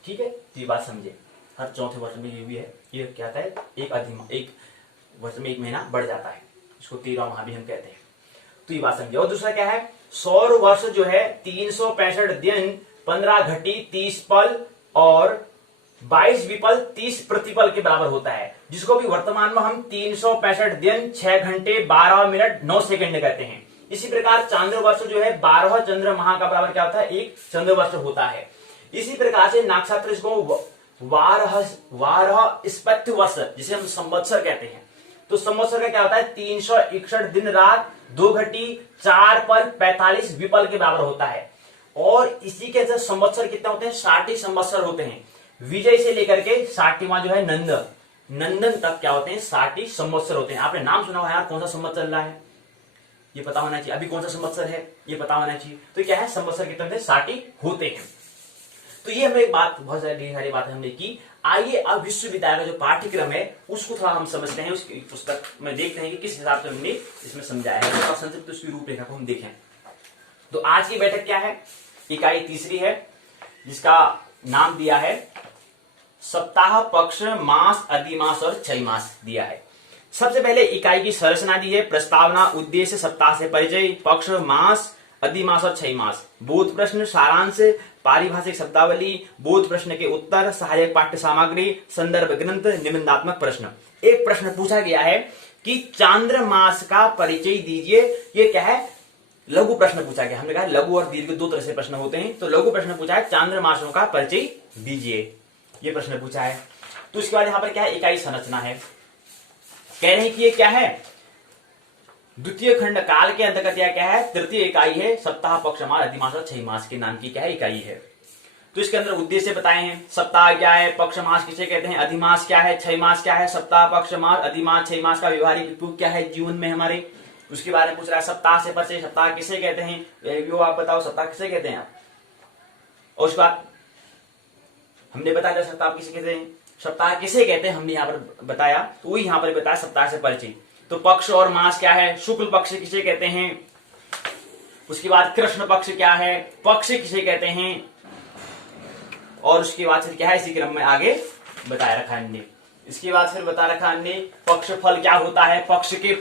ठीक है। ये बात समझे। हर चौथे वर्ष में ये भी है, ये क्या होता है एक वर्ष में एक महीना बढ़ जाता है, इसको 13वां माह भी हम कहते हैं। तो ये बात समझे। और दूसरा क्या है, सौर वर्ष जो है 365 दिन 15 घटी 30 पल और 22 विपल 30 प्रतिपल के बराबर होता है, जिसको भी वर्तमान में हम 365 दिन 6 घंटे 12 मिनट 9 सेकंड कहते हैं। इसी प्रकार चांद्र वर्ष जो है 12 चंद्र माह का बराबर क्या होता है? एक चंद्र वर्ष होता है। इसी प्रकार से नक्षत्र इसको वारह स्पत्य वर्ष जिसे हम संवत्सर कहते हैं। तो संवत्सर का क्या होता है 361 दिन रात 2 घटी 4 पल 45 विपल के बराबर होता है। और इसी के अंदर संवत्सर कितने होते हैं? 60 संवत्सर होते हैं। विजय से लेकर के 60वां जो है नंदन तक क्या होते हैं 60 संवत्सर होते हैं। आपने नाम सुना हुआ यार, कौन सा संवत्सर चल रहा है ये पता होना चाहिए, अभी कौन सा संवत्सर है ये पता होना चाहिए। तो क्या है संवत्सर कितने होते हैं 60 होते हैं। तो ये हमें एक बात बहुत सारी बातें हमने की। आइए अब विश्वविद्यालय का जो पाठ्यक्रम है उसको थोड़ा हम समझते हैं, उसकी पुस्तक में देखते हैं कि किस हिसाब से हमने इसमें समझाया है। तो संक्षिप्त उसकी रूपरेखा को हम देखें। तो आज की बैठक क्या है? इकाई तीसरी है, जिसका नाम दिया है सप्ताह, पक्ष, मास, अधिमास और क्षयमास दिया है। सबसे पहले इकाई की संरचना दी है, प्रस्तावना, उद्देश्य, सप्ताह से परिचय, पक्ष, मास, अधिमास और क्षयमास, बोध प्रश्न, सारांश, पारिभाषिक शब्दावली, बोध प्रश्न के उत्तर, सहायक पाठ्य सामग्री, संदर्भ ग्रंथ, निबंधात्मक प्रश्न। एक प्रश्न पूछा गया है कि चांद्र मास का परिचय दीजिए। ये क्या है? लघु प्रश्न पूछा गया। हमने कहा लघु और दीर्घ दो तरह से प्रश्न होते हैं। तो लघु प्रश्न पूछा है चांद्र मासों का परिचय दीजिए, ये प्रश्न पूछा है। तो इसके बाद यहां पर क्या है इकाई संरचना है। कह रहे हैं कि ये क्या है द्वितीय खंड काल के अंतर्गत यह क्या है तृतीय इकाई है, सप्ताह, पक्ष, मास, अधिमास और क्षयमास के नाम की क्या है इकाई है। तो इसके अंदर उद्देश्य बताए हैं, सप्ताह क्या है, पक्ष मास किसे कहते हैं, अधिमास क्या है, क्षयमास क्या है। सप्ताह, पक्ष मास, अधिमास, क्षयमास का व्यवहारिक उपयोग क्या है जीवन में हमारे, उसके बारे में पूछ रहा है। सप्ताह से परिचय, सप्ताह किसे कहते हैं वो आप बताओ, सप्ताह किसे कहते हैं आप। और उसके बाद हमने बताया सप्ताह किसे कहते हैं, सप्ताह किसे कहते हैं हमने यहाँ पर बताया, तो वही यहाँ पर बताया सप्ताह से परिचय। तो पक्ष और मास क्या है, शुक्ल पक्ष किसे कहते हैं, उसके बाद कृष्ण पक्ष क्या है, पक्ष किसे कहते हैं, और उसके बाद फिर क्या है इसी क्रम में आगे बताया रखा है। इसके बाद फिर बता रखा हमने पक्ष फल क्या होता है, पक्ष के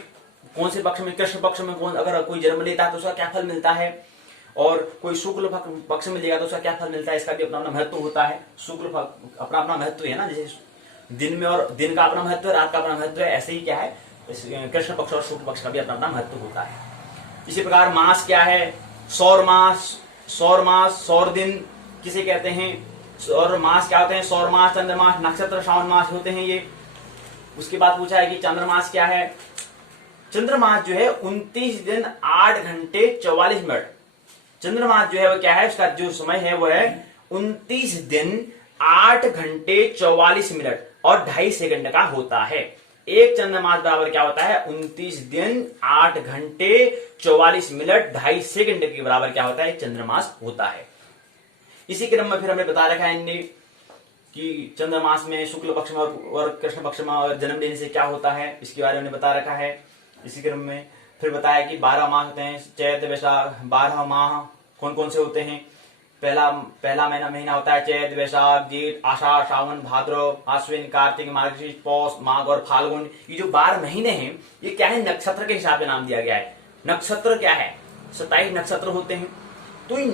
कौन से पक्ष में, कृष्ण पक्ष में कौन अगर कोई जन्म लेता है तो उसका क्या फल मिलता है, और कोई शुक्ल पक्ष में लेगा तो उसका क्या फल मिलता है, इसका भी अपना अपना महत्व होता है। शुक्ल अपना अपना महत्व है ना, जैसे दिन में और दिन का अपना महत्व है, रात का अपना महत्व है, ऐसे ही क्या है कृष्ण पक्ष और शुक्ल पक्ष का भी अपना अपना महत्व होता है। इसी प्रकार मास क्या है, सौर मास, सौर दिन किसे कहते हैं, सौर मास क्या होते हैं, सौर मास, चंद्रमास, नक्षत्र, श्रावण मास होते हैं ये। उसके बाद पूछा है कि चंद्रमास क्या है। चंद्रमास जो है 29 दिन 8 घंटे 44 मिनट। चंद्रमास जो है वो क्या है, उसका जो समय है वो है 29 दिन 8 घंटे 44 मिनट और 2.5 सेकंड का होता है। एक चंद्रमास बराबर क्या होता है 29 दिन 8 घंटे 44 मिनट 2.5 सेकंड के बराबर क्या होता है चंद्रमास होता है। इसी क्रम में फिर हमने बता रखा है इनने कि चंद्रमास में शुक्ल पक्ष में और कृष्ण पक्ष में और जन्म लेने से क्या होता है, इसके बारे में बता रखा है। इसी क्रम में फिर बताया कि 12 माह होते हैं, चैत वैशाख 12 माह कौन कौन से होते हैं। पहला महीना होता है चैत वैशाख जेठ आषाढ़ सावन भाद्रव आश्विन कार्तिक मार्गशीर्ष पौष माघ और फाल्गुन। ये जो 12 महीने हैं ये क्या है नक्षत्र के हिसाब से नाम दिया गया है। नक्षत्र क्या है 27 नक्षत्र होते हैं, तो इन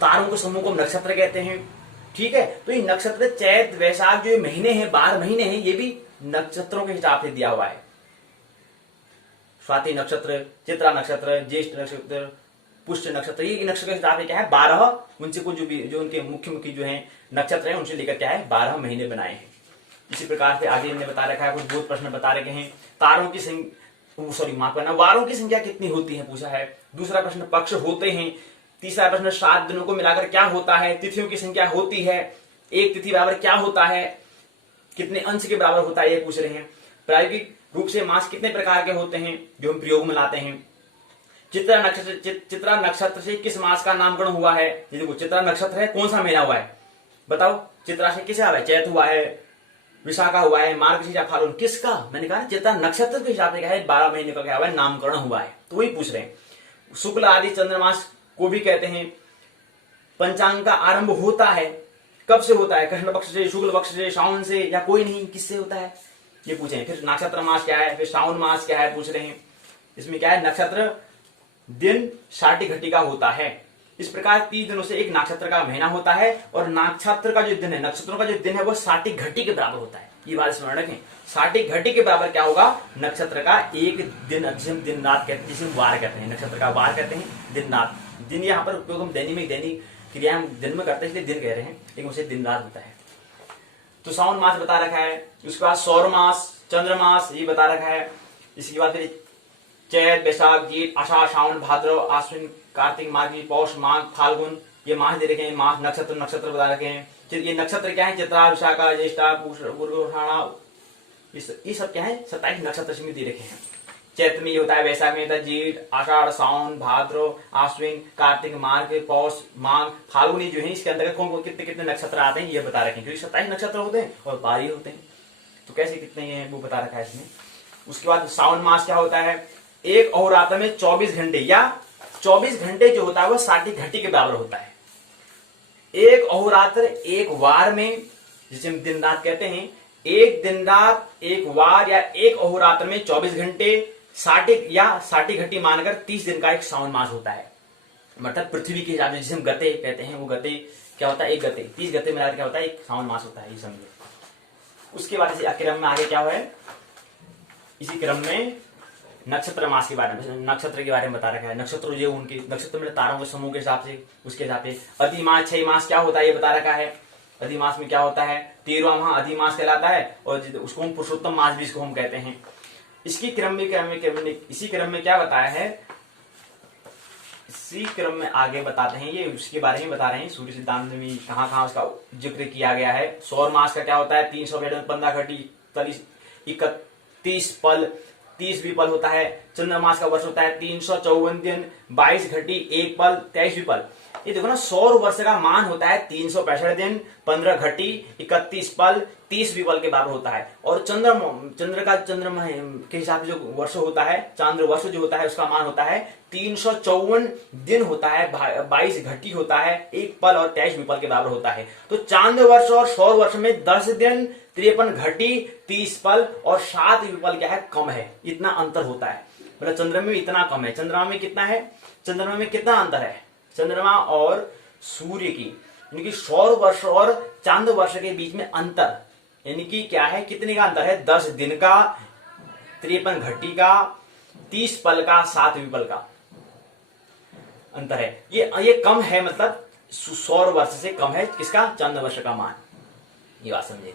तारों के समूह को नक्षत्र कहते हैं। ठीक है, तो ये नक्षत्र चैत वैशाख जो महीने हैं 12 महीने हैं ये भी नक्षत्रों के हिसाब से दिया हुआ है। स्वाति नक्षत्र, चित्रा नक्षत्र, ज्येष्ठ नक्षत्र, पुष्य नक्षत्र, ये नक्षत्र के हिसाब से क्या है 12, उनसे कुछ जो उनके मुख्य मुख्य जो है नक्षत्र है उनसे लेकर क्या है 12 महीने बनाए हैं। इसी प्रकार से आगे हमने बता रखा है, कुछ बहुत प्रश्न बता रखे हैं। तारों की माफ करना, वारों की संख्या कितनी होती है पूछा है। दूसरा प्रश्न पक्ष होते हैं। तीसरा प्रश्न 7 दिनों को मिलाकर क्या होता है। तिथियों की संख्या होती है, एक तिथि बराबर क्या होता है, कितने अंश के बराबर होता है, ये पूछ रहे हैं। प्रायोगिक रूप से मास कितने प्रकार के होते हैं जो हम प्रयोग में लाते हैं। चित्रा नक्षत्र से किस मास का नामकरण हुआ है। देखो चित्रा नक्षत्र है, कौन सा महीना हुआ है बताओ। चित्रा से किसे हुआ है, चैत हुआ है, विशाखा हुआ है, मार्गशीर्ष या फाल्गुन, किसका। मैंने कहा चित्रा नक्षत्र के हिसाब से क्या है 12 महीने का क्या हुआ है नामकरण हुआ है, तो वही पूछ रहे हैं। शुक्ल आदि चंद्रमास को भी कहते हैं। पंचांग का आरंभ होता है, कब से होता है, कृष्ण पक्ष से, शुक्ल पक्ष से, श्रावण से, या कोई नहीं, किससे होता है ये पूछे। फिर नक्षत्र मास क्या है, फिर श्रावण मास क्या है पूछ रहे हैं। इसमें क्या है नक्षत्र दिन षाठी घटी का होता है। इस प्रकार 30 दिनों से एक नक्षत्र का महीना होता है और नक्षत्र का जो दिन है, नक्षत्रों का जो दिन है वो 60 घटी के बराबर होता है। ये बात स्मरण रखें, 60 घटी के बराबर क्या होगा नक्षत्र का एक दिन, जिसे दिन रात कहते हैं, जिसे वार कहते हैं, नक्षत्र का वार कहते हैं, दिन रात। दिन यहाँ पर उपयोग हम दैनिक क्रिया हम दिन में करते हैं इसलिए दिन कह रहे हैं, लेकिन उसे दिन रात होता है। तो श्रावण मास बता रखा है, उसके बाद सौर मास, चंद्र मास ये बता रखा है। इसके बाद फिर चैत, बैसाख, जेठ, आषाढ़, श्रावण, भाद्रव, आश्विन, कार्तिक, मार्गशीर, पौष, माघ, फाल्गुन, ये मास दे रखे हैं। मास नक्षत्र बता रखे हैं। ये नक्षत्र क्या है, चित्रा, विशाखा, ज्येष्ठा, पूर्वाषाढ़ा, ये सब क्या है 27 नक्षत्र में दे रखे हैं। चैत्र में ये होता है, वैशाख में होता है, जेठ, आषाढ़, सावन, भाद्रव, आश्विन, कार्तिक, मार्ग, पौष, माघ, फाल्गुनी जो है इसके अंतर्गत कौन कितने कितने नक्षत्र आते हैं ये बता रखे हैं। क्योंकि 27 नक्षत्र होते हैं और 12 होते हैं, तो कैसे कितने हैं वो बता रखा है इसमें। उसके बाद सावन मास क्या होता है, एक अहोरात्र में 24 घंटे या 24 घंटे जो होता है वो 60 घटी के बराबर होता है। एक अहोरात्र एक वार में, जिसे हम दिन रात कहते हैं, एक दिन रात, एक वार या एक अहोरात्र में 24 घंटे 60 या 60 घटी मानकर 30 दिन का एक सावन मास होता है। मतलब पृथ्वी के हिसाब से जिसे हम गते कहते हैं, वो गते क्या होता है एक गते, 30 गते मिलाकर क्या होता है एक सावन मास होता है, ये समझो। उसके बाद इसी क्रम में आगे क्या हुआ है, इसी क्रम में नक्षत्र मास के बारे में, नक्षत्र के बारे में बता रखा है। नक्षत्र जो उनके नक्षत्र में तारों के समूह के हिसाब से, उसके हिसाब से अधिमास 6 मास क्या होता है ये बता रखा है। अधिमास में क्या होता है 13वां माह अधिमास कहलाता है और उसको हम पुरुषोत्तम मास भी इसको हम कहते हैं। इसकी इसी क्रम में क्या बताया है, इसी क्रम में आगे बताते हैं, ये उसके बारे में बता रहे हैं। सूर्य सिद्धांत में कहां उसका जिक्र किया गया है। सौर मास का क्या होता है 315 घटी 31 पल 30 विपल होता है। चंद्रमास का वर्ष होता है 354 दिन 22 घटी 1 पल 23 विपल। ये देखो ना, सौर वर्ष का मान होता है 365 दिन 15 घटी 31 पल 30 विपल के बराबर होता है। और चंद्रमा के हिसाब से जो वर्ष होता है, चांद्र वर्ष जो होता है उसका मान होता है 354 दिन होता है, 22 घटी होता है, 1 पल और 23 विपल के बराबर होता है। तो चांद्र वर्ष और सौर वर्ष में 10 दिन 53 घटी 30 पल और 7 विपल क्या है कम है, इतना अंतर होता है। मतलब चंद्रमा में इतना कम है। चंद्रमा में कितना है, चंद्रमा में कितना अंतर है, चंद्रमा और सूर्य की यानी कि सौर वर्ष और चांद्र वर्ष के बीच में अंतर यानी कि क्या है, कितने का अंतर है 10 दिन का, 53 घटी का, 30 पल का, 7 विपल का अंतर है। ये कम है, मतलब सौर वर्ष से कम है किसका, चंद्र वर्ष का मान। ये बात समझे,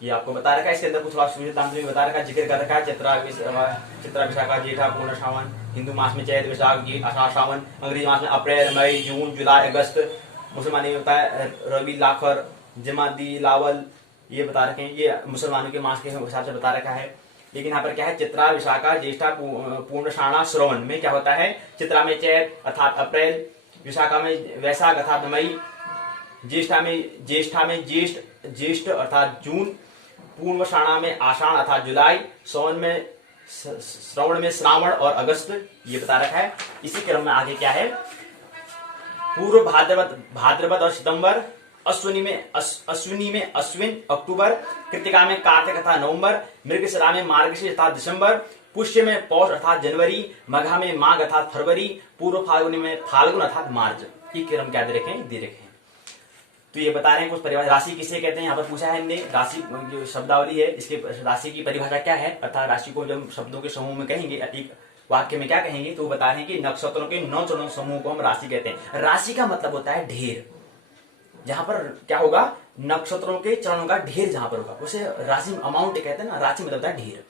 ये आपको बता रखा है। इसके अंदर कुछ सूर्य सिद्धांत में बता रखा है, जिक्र कर रखा है। चित्रा विशाखा जेठा पूर्ण श्रावण, हिंदू मास में चैत वैशाख जेठ आषाढ़ श्रावण, अंग्रेजी मास में अप्रैल मई जून जुलाई अगस्त, मुसलमानी में होता है रबी लाखर जमादी लावल, ये बता रखे हैं। ये मुसलमानों के मास के हिसाब से बता रखा है। लेकिन यहाँ पर क्या है, चित्रा विशाखा ज्येष्ठा पूर्ण श्रावण श्रवण में क्या होता है, चित्रा में चैत अर्थात अप्रैल, विशाखा में वैशाख अर्थात मई, ज्येष्ठा में ज्येष्ठ अर्थात जून, पूर्वाषाढ़ा में आषाढ़ अर्थात जुलाई, श्रवण में श्रावण और अगस्त, ये बता रखा है। इसी क्रम में आगे क्या है, पूर्व भाद्रपद और सितंबर, अश्विनी में अश्विन अक्टूबर, कृतिका में कार्तिक अर्थात नवंबर, मृगशिरा में मार्गशीर्ष अर्थात दिसंबर, पुष्य में पौष अर्थात जनवरी, मघा में माघ अर्थात फरवरी, पूर्व फाल्गुनी में फाल्गुन अर्थात मार्च। ये क्रम क्या दे रखे हैं, तो ये बता रहे हैं कुछ परिभाषा। राशि किसे कहते हैं यहाँ पर पूछा है हमने। राशि जो शब्दावली है इसके राशि की परिभाषा क्या है, अर्थात राशि को जब शब्दों के समूह में कहेंगे, एक वाक्य में क्या कहेंगे, तो वो बता रहे हैं कि नक्षत्रों के 9 चरणों समूह को हम राशि कहते हैं। राशि का मतलब होता है ढेर, जहां पर क्या होगा, नक्षत्रों के चरणों का ढेर जहां पर होगा उसे राशि अमाउंट कहते हैं ना। राशि मतलब होता है ढेर,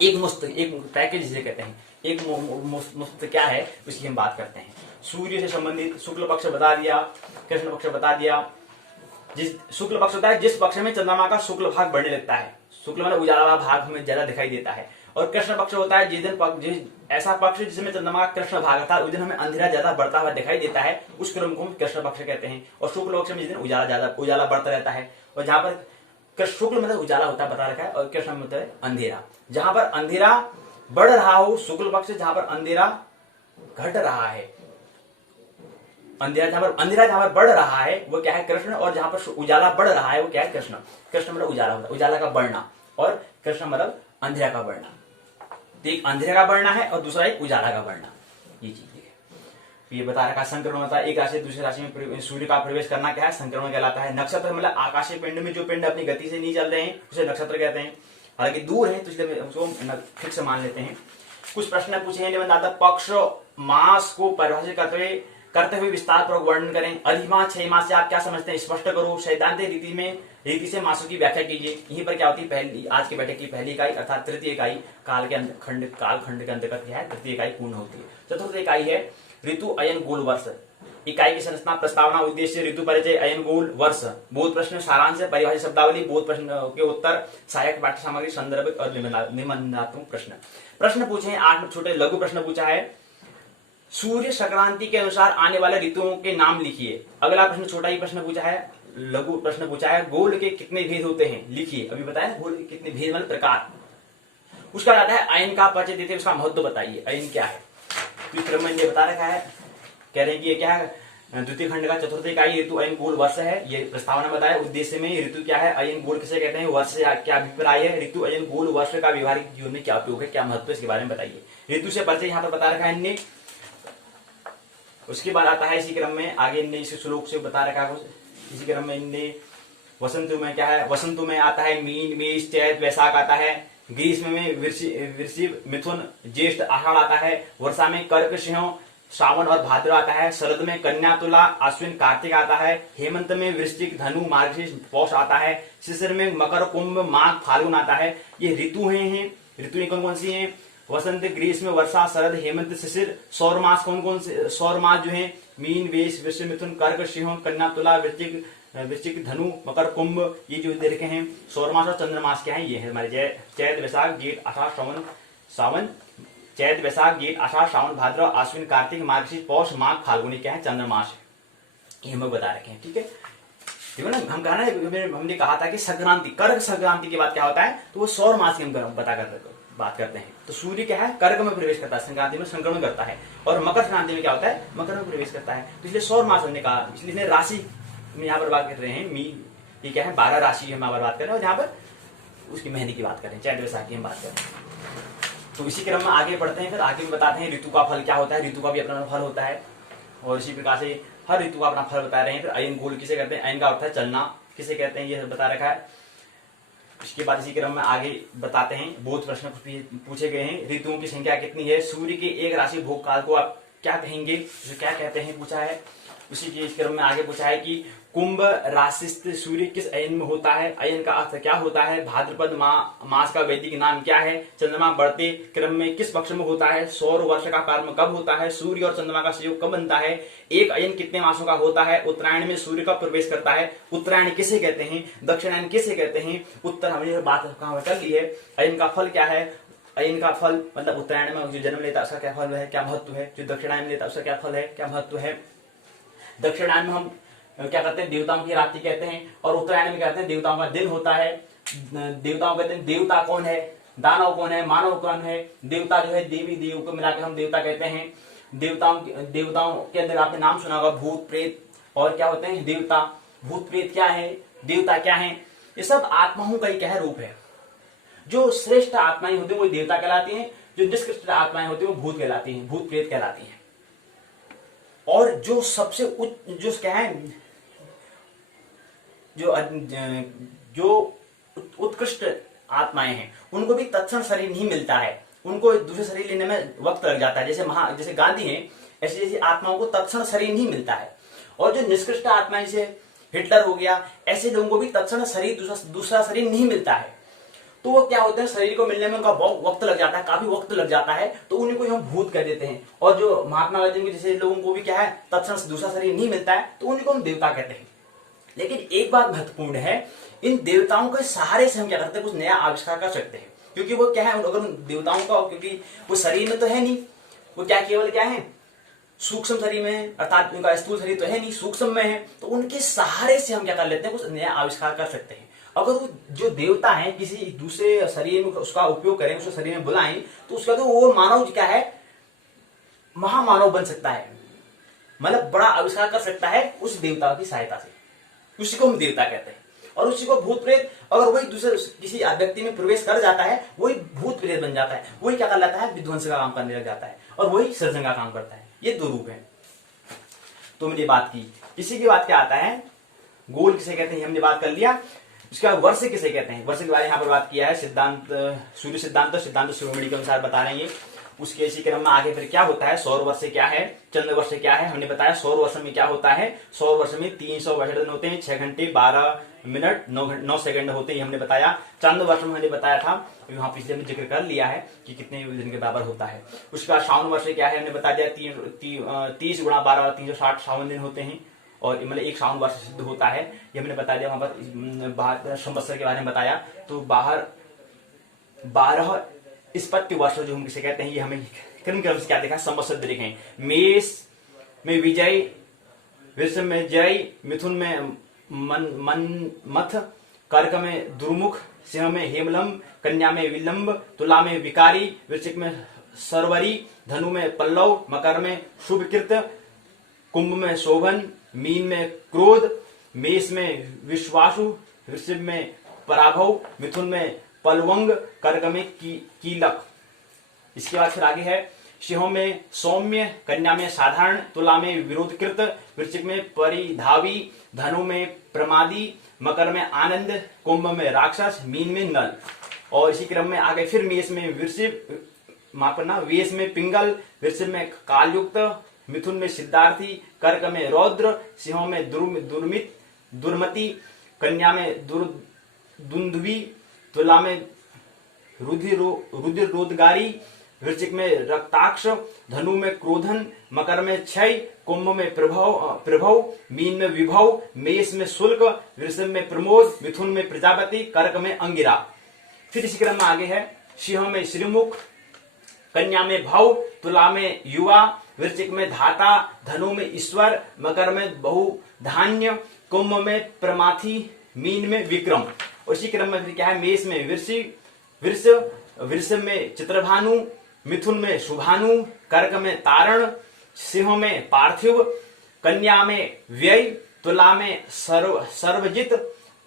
एक मुश्त, एक पैकेज जिसे कहते हैं, एक मुश्त क्या है इसकी हम बात करते हैं। सूर्य से संबंधित शुक्ल पक्ष बता दिया, कृष्ण पक्ष बता दिया। जिस शुक्ल पक्ष होता है जिस पक्ष में चंद्रमा का शुक्ल भाग बढ़ने लगता है, शुक्ल मतलब उजाला वाला भाग हमें ज्यादा दिखाई देता है। और कृष्ण पक्ष होता है जिस दिन ऐसा पक्ष जिसमें चंद्रमा का कृष्ण भाग था उस दिन हमें अंधेरा ज्यादा बढ़ता हुआ दिखाई देता है, उस क्रम को हम कृष्ण पक्ष कहते हैं। और शुक्ल पक्ष में जिस दिन उजाला बढ़ता रहता है, और जहां पर शुक्ल मतलब उजाला होता है बता रखा है, और कृष्ण मतलब अंधेरा। जहां पर अंधेरा बढ़ रहा हो शुक्ल पक्ष, जहां पर अंधेरा घट रहा है, अंधेरा जहां पर बढ़ रहा है वो क्या है, कृष्ण। और जहां पर उजाला बढ़ रहा है वो क्या है, कृष्ण। कृष्ण मतलब उजाला होता है, उजाला का बढ़ना, और कृष्ण मतलब अंधेरा का बढ़ना। तो एक अंधेरा का बढ़ना है और दूसरा एक उजाला का बढ़ना, ये चीज है। ये बता रखा संक्रमण होता है, एक राशि से दूसरी राशि में सूर्य का प्रवेश करना क्या है, संक्रमण कहलाता है। नक्षत्र मतलब आकाशीय पिंड में जो पिंड अपनी गति से नहीं चल रहे हैं उसे नक्षत्र कहते हैं। हालांकि दूर है तो इसलिए उसको फिक्स मान लेते हैं। कुछ प्रश्न पूछे हैं निबंधाता, पक्ष मास को परिभाषित करते हुए विस्तार पूर्वक वर्णन करें। अधिमास 6 मास से आप क्या समझते हैं, स्पष्ट करो। सैद्धांतिक रीति से मासों की व्याख्या कीजिए। यहीं पर क्या होती है, पहली आज के बैठक की पहली इकाई अर्थात तृतीय इकाई काल खंड के अंतर्गत क्या है, तृतीय इकाई पूर्ण होती है। चतुर्थ इकाई है ऋतु अयन गोल वर्ष। इकाई की संरचना, प्रस्तावना, उद्देश्य, ऋतु परिचय, अयन गोल वर्ष, बोध प्रश्न, सारांश, परिभाषा शब्दावली, बोध प्रश्न के उत्तर, सहायक पाठ्य सामग्री, संदर्भ और निबंधात्मक प्रश्न। प्रश्न पूछे 8 छोटे लघु प्रश्न पूछा है। सूर्य संक्रांति के अनुसार आने वाले ऋतुओं के नाम लिखिए। अगला प्रश्न छोटा ही प्रश्न पूछा है, लघु प्रश्न पूछा है, गोल के कितने भेद होते हैं लिखिए। अभी बताया गोल के कितने भेद मतलब प्रकार। उसका आता है अयन का परिचय देते उसका महत्व बताइए, अयन क्या है। तो क्रम में बता रखा है, कह रहे हैं कि ये क्या है, द्वितीय खंड का चतुर्थ इकाई ऋतु अयन गोल वर्ष है। ये प्रस्तावना बताया, उद्देश्य में ऋतु क्या है, अयन गोल किसे कहते हैं, वर्ष से क्या अभिप्राय है, ऋतु अयन गोल वर्ष का व्यवहारिक जीवन में क्या उपयोग है, क्या महत्व है, इसके बारे में बताइए। ऋतु से परिचय यहाँ पर बता रखा है इनने। उसके बाद आता है इसी क्रम में आगे इनने इस श्लोक से बता रखा है, इसी क्रम में इनने वसंत में क्या है, वसंत में आता है मीन, मेष, चैत, वैशाख आता है। ग्रीष्म में वृश्चिक, मिथुन, ज्येष्ठ, आषाढ़ आता है। वर्षा में कर्क, सिंह, श्रावण और भाद्र आता है। शरद में कन्या, तुला, अश्विन, कार्तिक आता है। हेमंत में वृश्चिक, धनु, मार्गशीर्ष, पौष आता है। शिशिर में मकर, कुंभ, माघ, फाल्गुन आता है। ये ऋतु हैं। ऋतु कौन कौन सी हैं, वसंत, ग्रीष्म, वर्षा, शरद, हेमंत, शिशिर। सौर मास कौन कौन से, सौर मास जो है मीन, मेष, वृश्चिक, मिथुन, कर्क, सिंह, कन्या, तुला, वृश्चिक, धनु, मकर, कुंभ, ये जो दे रखे हैं। सौर मास और चंद्रमास क्या है, ये है हमारे चैत, वैशाख, जेठ, आषाढ़, सावन, चैत, वैशाख, जेठ, आषाढ़, सावन, भाद्र, आश्विन, कार्तिक, मार्गशीर्ष, पौष, माघ, फाल्गुनी क्या है, चंद्रमास। ये हम बता रखे हैं, ठीक है। देखो ना, हम कहना है, हमने कहा था कि संक्रांति, कर्क संक्रांति के बाद क्या होता है, तो वो सौर मास की हम बात करते हैं। तो सूर्य क्या है, कर्क में प्रवेश करता है, संक्रांति में संक्रमण करता है। और मकर संक्रांति में क्या होता है, मकर में प्रवेश करता है। तो इसलिए सौर मास हमने कहा, इसलिए राशि हम यहाँ पर बात कर रहे हैं। ये क्या है, 12 राशि हम यहाँ पर बात कर रहे हैं, और यहाँ पर उसकी महीने की बात कर रहे हैं, चैत वैशाख की हम बात कर रहे हैं। तो इसी क्रम में आगे बढ़ते हैं, फिर आगे भी बताते हैं ऋतु का फल क्या होता है। ऋतु का भी अपना फल होता है, और इसी प्रकार से हर ऋतु का अपना फल बता रहे हैं। फिर अयन गोल किसे कहते हैं, अयन का अर्थ है चलना, किसे कहते हैं ये बता रखा है। इसके बाद इसी क्रम में आगे बताते हैं, बोध प्रश्न पूछे गए हैं। ऋतुओं की संख्या कितनी है, सूर्य के एक राशि भोग काल को आप क्या कहेंगे, जो क्या कहते हैं पूछा है। उसी के इस क्रम में आगे पूछा है कि कुंभ राशिस्थ सूर्य किस अयन में होता है, अयन का अर्थ क्या होता है, भाद्रपद मास का वैदिक नाम क्या है, चंद्रमा बढ़ते क्रम में किस पक्ष में होता है, सौर वर्ष का कर्म कब होता है, सूर्य और चंद्रमा का संयोग कब बनता है, एक अयन कितने मासों का होता है, उत्तरायण में सूर्य कब प्रवेश करता है, उत्तरायण किसे कहते हैं, दक्षिणायन किसे कहते हैं। उत्तर हमने बात कहां कर ली है। अयन का फल क्या है, अयन का फल मतलब उत्तरायण में जो जन्म लेता है उसका क्या फल है, क्या महत्व है, जो दक्षिणायन में लेता है उसका क्या फल है, क्या महत्व है। दक्षिणायन में हम क्या करते हैं, देवताओं की रात्रि कहते हैं, और उत्तरायण में कहते हैं देवताओं का दिन होता है। देवताओं कहते हैं, देवता कौन है, दानव कौन है, मानव कौन है। देवता जो है देवी देव को मिलाकर हम देवता कहते हैं। देवताओं के अंदर आपने नाम सुना होगा भूत, प्रेत, और क्या होते हैं देवता। भूत प्रेत क्या है, देवता क्या है, ये सब आत्माओं का ही क्या है, रूप है। जो श्रेष्ठ आत्माएं होती है वो देवता कहलाती हैं, जो निष्कृष्ट आत्माएं होती है वो भूत कहलाती हैं, भूत प्रेत कहलाती हैं। और जो सबसे उच्च जो क्या है जो उत्कृष्ट आत्माएं हैं उनको भी तत्क्षण शरीर नहीं मिलता है, उनको दूसरे शरीर लेने में वक्त लग जाता है। जैसे गांधी हैं, ऐसी जैसी आत्माओं को तत्क्षण शरीर नहीं मिलता है। और जो निष्कृष्ट आत्माएं जैसे हिटलर हो गया, ऐसे लोगों को भी तत्क्षण शरीर दूसरा शरीर नहीं मिलता है। तो वो क्या होते हैं, शरीर को मिलने में उनका बहुत वक्त लग जाता है, काफी वक्त लग जाता है, तो उन्हीं को हम भूत कह देते हैं। और जो महात्मा गांधी के जैसे लोगों को भी क्या है, तत्क्षण दूसरा शरीर नहीं मिलता है, तो उन्हीं को हम देवता कहते हैं। लेकिन एक बात महत्वपूर्ण है, इन देवताओं के सहारे से हम क्या करते हैं, कुछ नया आविष्कार कर सकते हैं। क्योंकि वो क्या है, अगर उन देवताओं का, क्योंकि वो शरीर में तो है नहीं, वो क्या केवल क्या है, सूक्ष्म शरीर में है, अर्थात उनका स्थूल शरीर तो है नहीं, सूक्ष्म में है। तो उनके सहारे से हम क्या कर लेते हैं, कुछ नया आविष्कार कर सकते हैं। अगर वो जो देवता है किसी दूसरे शरीर में उसका उपयोग करें, उसको शरीर में बुलाएं, तो उसका तो वो मानव क्या है, महामानव बन सकता है, मतलब बड़ा आविष्कार कर सकता है उस देवता की सहायता से। उसी को हम देवता कहते हैं। और उसी को भूत प्रेत, अगर वही दूसरे किसी व्यक्ति में प्रवेश कर जाता है, वही भूत प्रेत बन जाता है, वही क्या कर लेता है, विध्वंस का काम करने लग जाता है, और वही सृजन का काम करता है। ये दो रूप हैं। तो हमने बात की, इसी की बात क्या आता है, गोल किसे कहते हैं हमने बात कर लिया। उसका वर्ष किसे कहते हैं, वर्ष के बारे में यहाँ पर बात किया है। सिद्धांत सूर्य सिद्धांत शिरोमणि के अनुसार बता रहे हैं। उसके इसी क्रम में आगे फिर क्या होता है, सौर वर्ष क्या है, चंद्र वर्ष क्या है। हमने बताया सौर वर्ष में क्या होता है, सौर वर्ष में 362 दिन होते हैं, 6 घंटे 12 मिनट 9 सेकंड होते हैं, हमने बताया। चंद्र वर्ष में हमने बताया था, वहां पिछले में जिक्र कर लिया है कि कितने दिन के बराबर होता है। उसके बाद श्रावण वर्ष क्या है, हमने बता दिया 30 गुणा 12 360 श्रावण दिन होते हैं, और मतलब एक श्रावण वर्ष सिद्ध होता है, ये हमने बता दिया। वहां पर संवत्सर के बारे में बताया, तो बाहर 12 स्पत्ति वर्ष जो हम किसे कहते हैं, ये हमें क्रम क्रम से क्या देखा, संवत्सर देखें। मेष में विजय, वृषभ में जय, मिथुन में मथ, कर्क में दुर्मुख, सिंह में हेमलंब, कन्या में विलंब, तुला में विकारी, वृश्चिक में सरवरी, धनु में पल्लव, मकर में शुभकृत, कुंभ में शोभन, मीन में क्रोध, मेष में विश्वासु, वृषभ में पराभव, मिथुन में पलवंग, कर्क में कीलक। इसके बाद फिर आगे है, सिंहों में सौम्य, कन्या में साधारण, तुला में विरोधकृत, वृश्चिक में परिधावी, धनु में प्रमादी, मकर में आनंद, कुंभ में राक्षस, मीन में नल। और इसी क्रम में आगे फिर मेष में वृषभ, मापना वेश में पिंगल, वृषभ में कालयुक्त, मिथुन में सिद्धार्थी, कर्क में रौद्र, सिंहों में दुर्मति, कन्या में दुंदुभी, तुला में रुधिरोद्गारी, वृश्चिक में रक्ताक्ष, धनु में क्रोधन, मकर में क्षय, कुंभ में प्रभव, मीन में विभव, मेष में शुल्क, वृषभ में प्रमोद, मिथुन में प्रजापति, कर्क में अंगिरा। फिर इसी क्रम में आगे है, सिंह में श्रीमुख, कन्या में भव, तुला में युवा, वृश्चिक में धाता, धनु में ईश्वर, मकर में बहुधान्य, कुंभ में प्रमाथी, मीन में विक्रम। उसी क्रम में क्या है, मेष में वृषभ में चित्रभानु, मिथुन में शुभानु, कर्क में तारण, सिंह में पार्थिव, कन्या में व्यय, तुला में सर्वजित,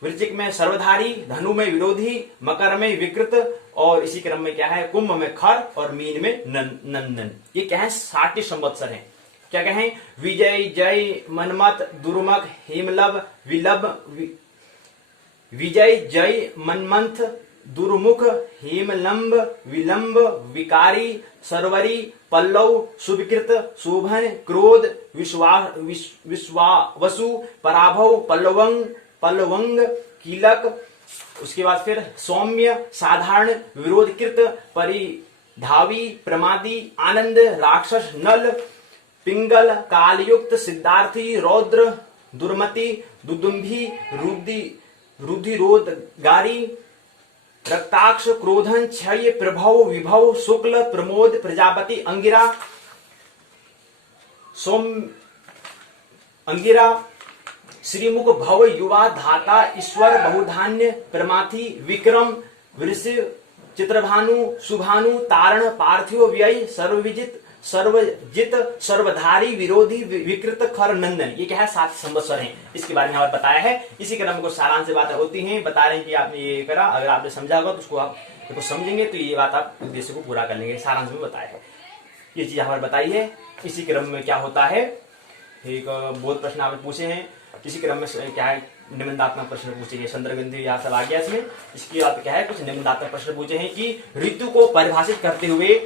वृश्चिक में सर्वधारी, धनु में विरोधी, मकर में विकृत, और इसी क्रम में क्या है, कुंभ में खर, और मीन में नंदन। ये क्या है, 60 संवत्सर है। क्या कहें, विजय जय मनमत दुर्मख हेमलव विजय जय मनमंथ दुर्मुख हेमलंब विलंब विकारी सरवरी पल्लव शुभकृत शोभन क्रोध विश्वावसु पराभव पल्लवंग कीलक। उसके बाद फिर सौम्य साधारण विरोधकृत परिधावी प्रमादी आनंद राक्षस नल पिंगल कालयुक्त सिद्धार्थी रौद्र दुर्मति दुदुम्भी रुधिरोद्गारी रक्ताक्ष क्रोधन क्षय प्रभव विभव शुक्ल प्रमोद प्रजापति अंगिरा अंगिरा श्रीमुख भव युवा धाता ईश्वर बहुधान्य प्रमाथि विक्रम वृषि चित्रभानु सुभानु तारण पार्थिव व्यय सर्वजित सर्वधारी विरोधी विकृत खर नंदन। ये क्या है, 7 संवत्सर हैं। इसके बारे में यहाँ पर बताया है। इसी क्रम को सारांश से बातें होती हैं, बता रहे हैं कि आपने ये करा, अगर आपने समझा होगा तो उसको आप देखो समझेंगे तो ये बात आप उद्देश्य को पूरा कर लेंगे। सारांश में बताया है, ये चीज यहाँ पर बताई है। इसी क्रम में क्या होता है, एक बहुत प्रश्न आपने पूछे हैं, इसी क्रम में क्या है निबंधात्मक प्रश्न पूछे गए, संदर्भ बिंदु यहाँ सब आ गया इसमें। इसकी आप क्या है, कुछ निबंधात्मक प्रश्न पूछे हैं कि ऋतु को परिभाषित करते हुए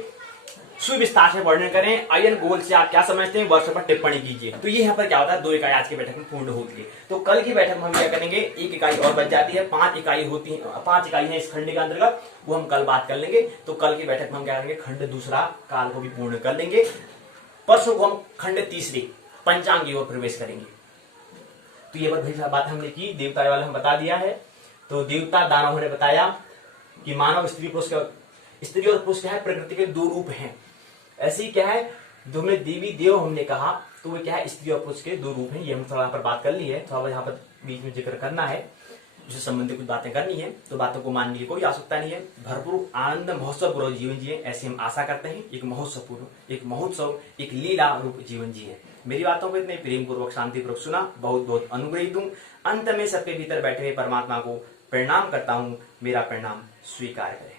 सुविस्तार से वर्णन करें। आयन गोल से आप क्या समझते हैं, वर्ष पर टिप्पणी कीजिए। तो ये यहाँ पर क्या होता है, 2 इकाई आज की बैठक में पूर्ण होती है। तो कल की बैठक में हम क्या करेंगे, 1 इकाई और बच जाती है, 5 इकाई होती है, 5 इकाई है इस खंड के अंतर्गत, वो हम कल बात कर लेंगे। तो कल की बैठक में हम क्या करेंगे, खंड दूसरा काल को भी पूर्ण कर लेंगे। परसों को हम खंड तीसरी पंचांग की ओर प्रवेश करेंगे। तो ये बात हमने की, देवता वाले हम बता दिया है। तो देवता दानवों ने बताया कि मानव स्त्री पुरुष का, स्त्री और पुरुष क्या है, प्रकृति के 2 रूप हैं। ऐसे ही क्या है, जो हमें देवी देव हमने कहा, तो वो क्या है, स्त्री और पुरुष के 2 रूप हैं। ये हम थोड़ा यहाँ पर बात कर ली है, थोड़ा यहाँ पर बीच में जिक्र करना है, जिससे संबंधित कुछ बातें करनी है। तो बातों को मानने की कोई आवश्यकता नहीं है। भरपूर आनंद महोत्सव पूर्वक जीवन जिए, ऐसे हम आशा करते हैं। एक महोत्सव, एक लीला रूप जीवन जिए। मेरी बातों को इतने प्रेम पूर्वक, शांति पूर्वक सुना, बहुत बहुत अनुग्रहित हूँ। अंत में सबके भीतर बैठे हुए परमात्मा को प्रणाम करता हूँ। मेरा प्रणाम स्वीकार करें।